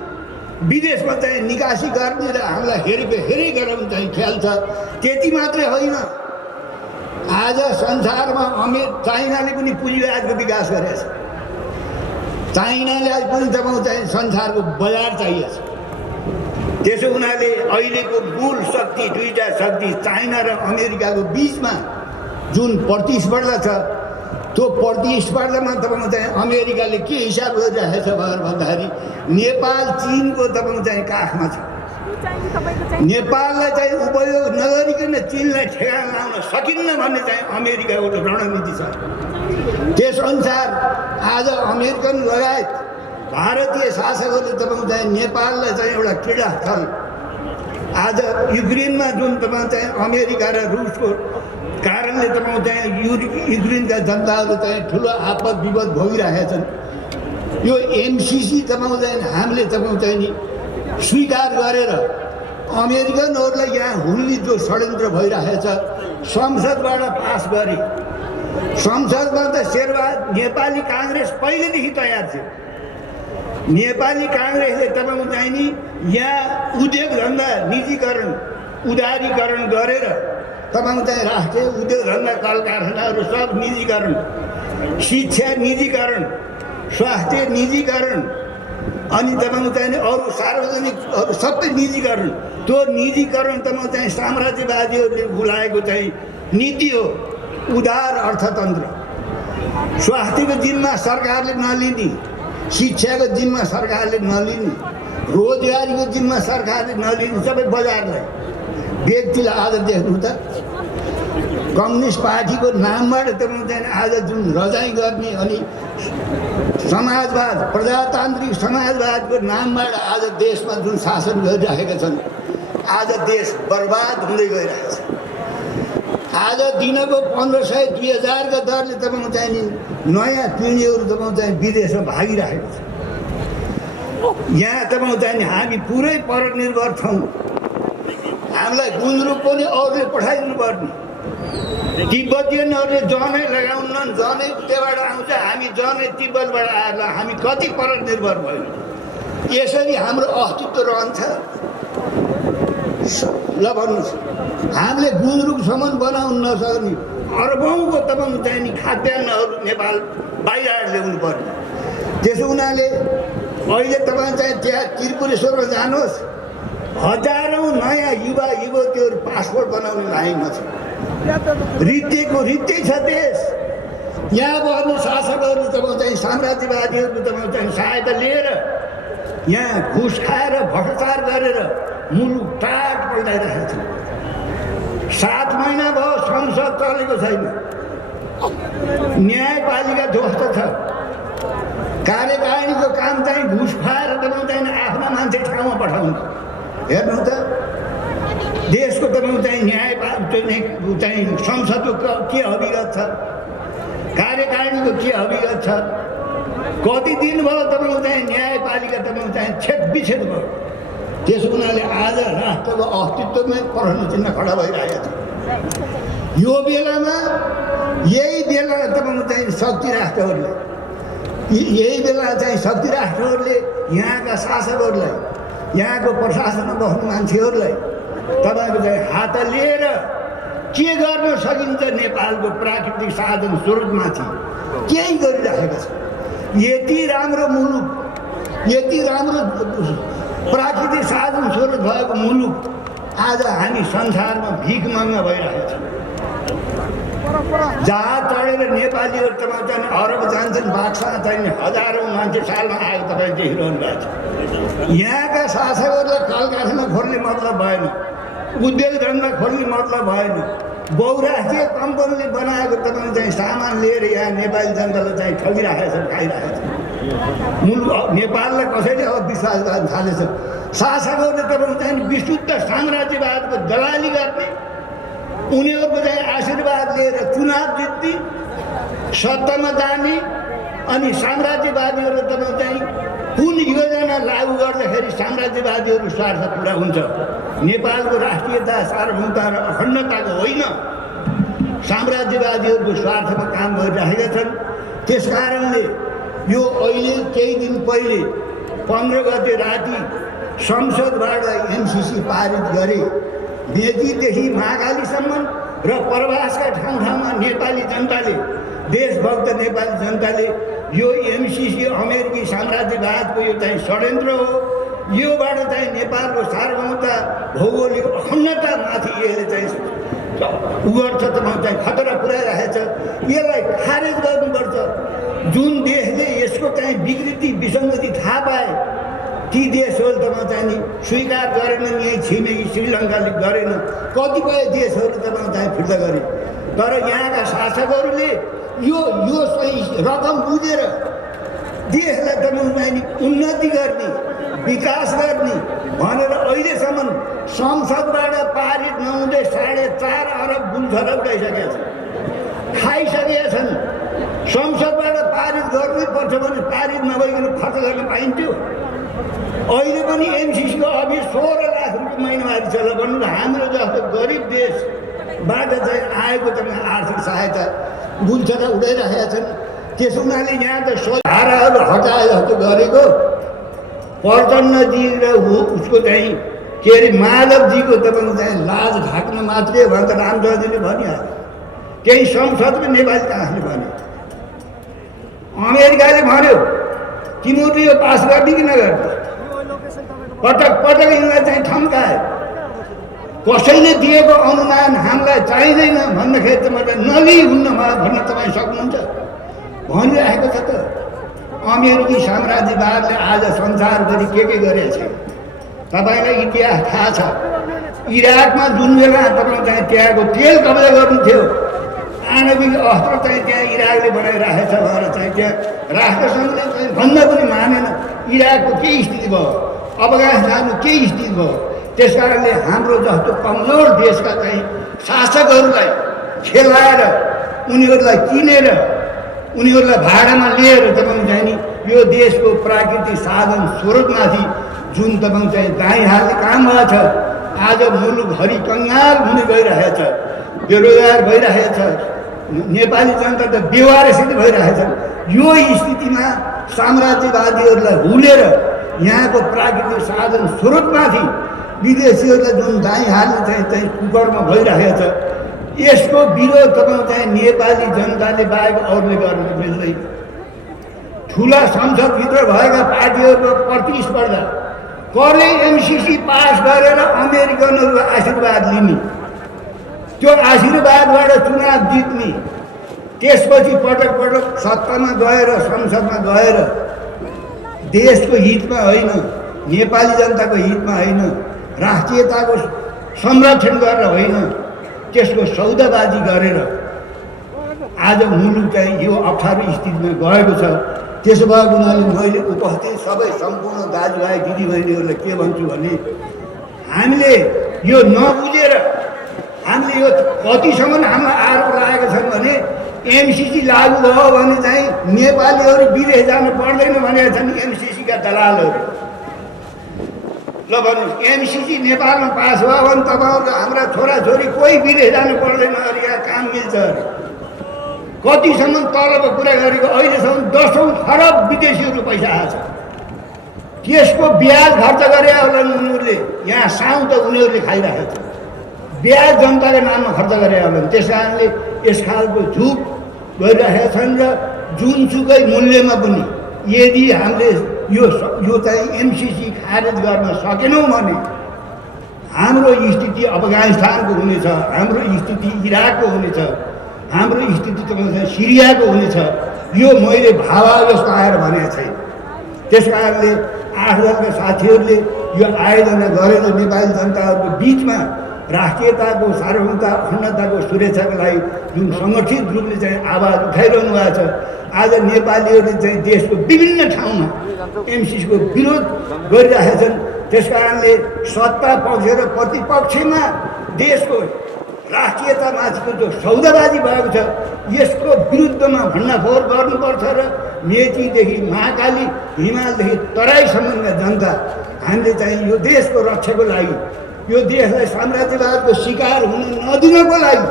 विदेशमा चाहिँ निकासी गर्ने र हामीलाई हेरी गराउनु चाहिँ ख्याल छ। त्यति मात्रै होइन, आज संसारमा चाइनाले पनि पुँजीवादको विकास गरेको छ। चाइनालाई पनि तपाईँ चाहिँ संसारको बजार चाहिएको छ। त्यसो हुनाले अहिलेको मूल शक्ति, दुईटा शक्ति चाइना र अमेरिकाको बिचमा जुन प्रतिस्पर्धा छ, त्यो प्रतिस्पर्धामा तपाईँ चाहिँ अमेरिकाले के हिसाब गरिरहेको छ भन्दाखेरि नेपाल चिनको तपाईँ चाहिँ काखमा छ। नेपाललाई चाहिँ उपयोग नगरिकन चिनलाई ठेगान लाउन सकिन्न भन्ने चाहिँ अमेरिकाको रणनीति छ। त्यसअनुसार आज अमेरिकन लगायत भारतीय शासकहरूले तपाईँ चाहिँ नेपाललाई चाहिँ एउटा क्रीडास्थल, आज युक्रेनमा जुन तपाईँ चाहिँ अमेरिका र रुसको कारणले तपाईँ चाहिँ युक्रेनका जनताहरू चाहिँ ठुलो आपद विपद भोगिरहेका छन्। यो एमसिसी तपाईँ चाहिँ हामीले तपाईँ चाहिँ नि स्वीकार गरेर अमेरिकनहरूलाई यहाँ हुल्ली जो षड्यन्त्र भइरहेछ संसदबाट पास गरे। संसदमा त नेपाली काङ्ग्रेस पहिलेदेखि तयार थियो। नेपाली काङ्ग्रेसले तपाईँ चाहिँ नि यहाँ उद्योग धन्दा निजीकरण उदारीकरण गरेर तपाईँ चाहिँ राष्ट्रिय उद्योग धन्दा कल कारखानाहरू सब निजीकरण, शिक्षा निजीकरण, स्वास्थ्य निजीकरण, अनि तपाईँ चाहिँ अरू सार्वजनिकहरू सबै निजीकरण। त्यो निजीकरण तपाईँ चाहिँ साम्राज्यवादीहरूले बोलाएको चाहिँ नीति हो, उदार अर्थतन्त्र। स्वास्थ्यको जिम्मा सरकारले नलिने, शिक्षाको जिम्मा सरकारले नलिने, रोजगारीको जिम्मा सरकारले नलिने, सबै बजारलाई व्यक्तिलाई। आज देख्नु त कम्युनिस्ट पार्टीको नामबाट तपाईँ चाहिँ आज जुन रजाइ गर्ने अनि समाजवाद, प्रजातान्त्रिक समाजवादको नामबाट आज देशमा जुन शासन गरिरहेका छन्, आज देश बर्बाद हुँदै गइरहेको छ। आज दिनको 1500-2000 का दरले तपाईँ चाहिँ नयाँ पिँढीहरू तपाईँ चाहिँ विदेशमा भागिरहेको छ। यहाँ तपाईँ चाहिँ हामी पुरै परनिर्भर छौँ। हामीलाई गुन्द्रुक पनि अरूले पठाइदिनु पर्ने। तिब्बतीयनहरूले जनै लगाउनन्, जनै उतैबाट आउँछ, हामी जनै तिब्बतबाट आएर हामी कति परनिर्भर भयौँ। यसरी हाम्रो अस्तित्व रहन्छ। ल भन्नुहोस्, हामीले गुन्द्रुकसम्म बनाउन नसक्ने अर्बौँको तपाईँ चाहिँ नि खाद्यान्नहरू नेपाल बाहिर ल्याउनु पर्ने। त्यसो हुनाले अहिले तपाईँ चाहिँ त्यहाँ त्रिपुरेश्वरमा जानुहोस्, हजारौँ नयाँ युवा युवतीहरू पासपोर्ट बनाउने लाइनमा छ। रित्तै छ देश। यहाँ बस्ने शासकहरू तपाईँ चाहिँ साम्राज्यवादीहरूको तपाईँ चाहिँ सहायता लिएर यहाँ घुस खाएर भ्रष्टाचार गरेर मुलुक टाट पल्टाइरहेको छ। 7 महिना भयो संसद चलेको छैन। न्यायपालिका ध्वस्त छ। कार्यकारिणीको काम चाहिँ घुस खाएर तपाईँ चाहिँ आफ्ना मान्छे ठाउँमा पठाउनु। हेर्नु त देशको तपाईँ चाहिँ न्यायपालिका चाहिँ संसदको के अभिगत छ, कार्यकारिणीको के अभिगत छ। कति दिन भयो तपाईँ चाहिँ न्यायपालिका तपाईँ चाहिँ छेदविच्छेद भयो। त्यसो हुनाले आज राष्ट्रको अस्तित्वमै प्रश्न चिन्ह खडा भइरहेको छ। यो बेलामा यही बेला तपाईँ चाहिँ शक्ति राष्ट्रहरूले यही बेला चाहिँ शक्ति राष्ट्रहरूले यहाँका शासकहरूलाई यहाँको प्रशासनमा बस्ने मान्छेहरूलाई तपाईँको चाहिँ हात लिएर के गर्न सकिन्छ नेपालको प्राकृतिक साधन स्रोतमाथि केही गरिराखेका छन्। यति राम्रो मुलुक, यति राम्रो प्राकृतिक साधन स्रोत भएको मुलुक आज हामी संसारमा भिख माग्न भइरहेको छ। जहाज चढेर नेपालीहरू तपाईँ चाहिँ अरब जान्छन्, बाक्सा चाहिँ हजारौँ मान्छे सालमा आएको तपाईँ देखिरहनु भएको छ। यहाँका शासकहरूलाई कलकारखाना खोल्ने मतलब भएन, उद्योग धन्दा खोल्ने मतलब भएन। बहुराष्ट्रिय कम्पनीले बनाएको तपाईँ चाहिँ सामान लिएर यहाँ नेपाली जनतालाई चाहिँ ठगिरहेको छ, खाइरहेको छ। मुलुक नेपाललाई कसैले अब विश्वास गर्न थालेछ। शासकहरूले तपाईँ चाहिँ विशुद्ध साम्राज्यवादको दलाली गर्ने, उनीहरूको चाहिँ आशीर्वाद लिएर चुनाव जित्ने, सत्तामा जाने, अनि साम्राज्यवादीहरू तपाईँ चाहिँ कुन योजना लागू गर्दाखेरि साम्राज्यवादीहरू स्वार्थ पुरा हुन्छ। नेपालको राष्ट्रियता, सार्वभौमता र अखण्डताको होइन, साम्राज्यवादीहरूको स्वार्थमा काम गरिरहेका छन्। त्यसकारणले यो अहिले केही दिन पहिले 15 गते राति संसदबाट एमसिसी पारित गरे। मेचीदेखि महाकालीसम्म र प्रवासका ठाउँ ठाउँमा नेपाली जनताले, देशभक्त नेपाली जनताले यो एमसिसी अमेरिकी साम्राज्यवादको यो चाहिँ षड्यन्त्र हो, योबाट चाहिँ नेपालको सार्वभौमता, भौगोलिक अखण्डतामाथि यसले चाहिँ उगर्छ, चाहिँ खतरा पुर्याइरहेछ। यसलाई खारेज गर्नुपर्छ। जुन देशले यसको चाहिँ विकृति विसङ्गति थाहा पाए ती देशहरू तपाईँ चाहिँ नि स्वीकार गरेनन्। यही छिमेकी श्रीलङ्काले गरेन, कतिपय देशहरू तपाईँ चाहिँ फिर्ता गरे। तर यहाँका शासकहरूले यो सही रकम बुझेर देशलाई तपाईँ चाहिँ नि उन्नति गर्ने, विकास गर्ने भनेर अहिलेसम्म संसदबाट पारित नहुँदै 4.5 अरब गुल्छरब गइसकेका छन्, खाइसकेका छन्। संसदबाट पारित गर्नुपर्छ भने पारित नभइकन खर्च गर्न पाइन्थ्यो। अहिले पनि एमसिसीको अघि 16 लाख रुपियाँ महिनावारी चल्ला भन्नु। हाम्रो जस्तो गरिब देशबाट चाहिँ आएको तपाईँ आर्थिक सहायता गुल्छरा उडाइरहेका छन्। त्यस हुनाले यहाँ त धाराहरू हटाए जस्तो गरेको प्रचण्डजी र उसको चाहिँ के अरे माधवजीको तपाईँको चाहिँ लाज ढाक्न मात्रै भनेर रामचन्द्रजीले भनिहाल्यो। केही संसदको नेपाली काङ्ग्रेसले भन्यो, अमेरिकाले भन्यो तिमीहरूले यो पास गर्ने कि नगर्ने। पटक पटक यिनलाई चाहिँ ठम्काए। कसैले दिएको अनुदान हामीलाई चाहिँदैन भन्दाखेरि तपाईँ नलिहुन्न भन्न तपाईँ सक्नुहुन्छ भनिरहेको छ। त अमेरिकी साम्राज्यवादले आज संसारभरि के गरेको छ तपाईँलाई इतिहास थाहा छ। इराकमा जुन बेला तपाईँ चाहिँ त्यहाँको तेल कब्जा गर्नु थियो, आणविक अस्त्र चाहिँ त्यहाँ इराकले बनाइरहेको छ भनेर चाहिँ त्यहाँ राष्ट्रसङ्घले चाहिँ भन्न पनि मानेन। इराकको के स्थिति भयो, अफगानिस्तानको के स्थिति भयो। त्यस कारणले हाम्रो जस्तो कमजोर देशका चाहिँ शासकहरूलाई खेलाएर, उनीहरूलाई किनेर, उनीहरूलाई भाडामा लिएर तपाईँ चाहिँ नि यो देशको प्राकृतिक साधन स्रोतमाथि जुन तपाईँ चाहिँ दाइँ हाल्ने काम भएको छ। आज मुलुकभरि कङ्गाल हुने गइरहेछ, बेरोजगार भइरहेछ, नेपाली जनता त बेवारसित भइरहेछन्। यो स्थितिमा साम्राज्यवादीहरूलाई हुलेर यहाँको प्राकृतिक साधन स्रोतमाथि विदेशीहरूलाई जुन दाइँ हाल्ने चाहिँ कुकरमा भइरहेको छ, यसको विरोध तपाईँ चाहिँ नेपाली जनताले बाहेक अरूले गर्न मिल्दैन। ठुला संसदभित्र भएका पार्टीहरूको प्रतिस्पर्धा कसले एमसिसी पास गरेर अमेरिकनहरूको आशीर्वाद लिने, त्यो आशीर्वादबाट चुनाव जित्ने, त्यसपछि पटक पटक सत्तामा गएर संसदमा गएर देशको हितमा होइन, नेपाली जनताको हितमा होइन, राष्ट्रियताको संरक्षण गरेर होइन, त्यसको सौदाबाजी गरेर आज मुलुक चाहिँ यो अप्ठ्यारो स्थितिमा गएको छ। त्यसो भएको हुनाले मैले उपस्थित सबै सम्पूर्ण दाजुभाइ दिदीबहिनीहरूलाई के भन्छु भने हामीले यो नबुझेर हामीले यो कतिसम्म हामीलाई आरोप लागेको छ भने एमसिसी लागू भयो भने चाहिँ नेपालीहरू विदेश जानु पर्दैन भनेका छन् एमसिसीका दलालहरू। ल भन्नुहोस्, एमसिसी नेपालमा पास भयो भने तपाईँहरूको हाम्रा छोराछोरी कोही विदेश जानु पर्दैन, अरे यहाँ काम मिल्छ अरे। कतिसम्म तलको कुरा गरेको अहिलेसम्म 10औं खरब विदेशीहरू पैसा आएछ। त्यसको ब्याज खर्च गरे होला उनीहरूले, यहाँ साउँ त उनीहरूले खाइरहेको छ, ब्याज जनताको नाममा खर्च गरे होला। त्यस कारणले यस खालको झुट गरिरहेका छन् र जुनसुकै मूल्यमा पनि यदि हामीले यो चाहिँ एमसिसी खारेज गर्न सकेनौँ भने हाम्रो स्थिति अफगानिस्तानको हुनेछ, हाम्रो स्थिति इराकको हुनेछ, हाम्रो स्थिति तपाईँ सिरियाको हुनेछ। यो मैले भावावेश आएर भनेको छैन। त्यस कारणले 8 दलका साथीहरूले यो आयोजना गरेर नेपाली जनताहरूको बिचमा राष्ट्रियताको सार्वभौमता अखण्डताको सुरक्षाको लागि जुन सङ्गठित रूपले चाहिँ आवाज उठाइरहनु भएको छ, आज नेपालीहरूले चाहिँ देशको विभिन्न ठाउँमा एमसिसीको विरोध गरिरहेका छन्। त्यस कारणले सत्ता पक्ष र प्रतिपक्षमा देशको राष्ट्रियतामाथिको जो सौदाबाजी भएको छ यसको विरुद्धमा भण्डाफोर गर्नुपर्छ र मेचीदेखि महाकाली, हिमालदेखि तराईसम्मका जनता हामीले चाहिँ यो देशको रक्षाको लागि, यो देशलाई साम्राज्यवादको शिकार हुन नदिनको लागि,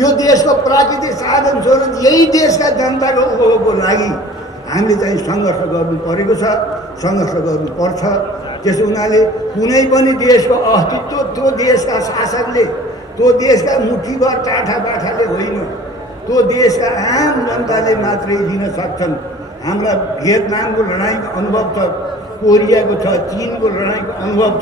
यो देशको प्राकृतिक साधन स्रोत यही देशका जनताको उपभोगको लागि हामीले चाहिँ सङ्घर्ष गर्नु परेको छ, सङ्घर्ष गर्नुपर्छ। त्यसो हुनाले कुनै पनि देशको अस्तित्व त्यो देशका शासकले, त्यो देशका मुठीभर टाठाबाठाले होइन, त्यो देशका आम जनताले मात्रै लिन सक्छन्। हाम्रा भियतनामको लडाइँको अनुभव छ, कोरियाको छ, चिनको लडाइँको अनुभव छ।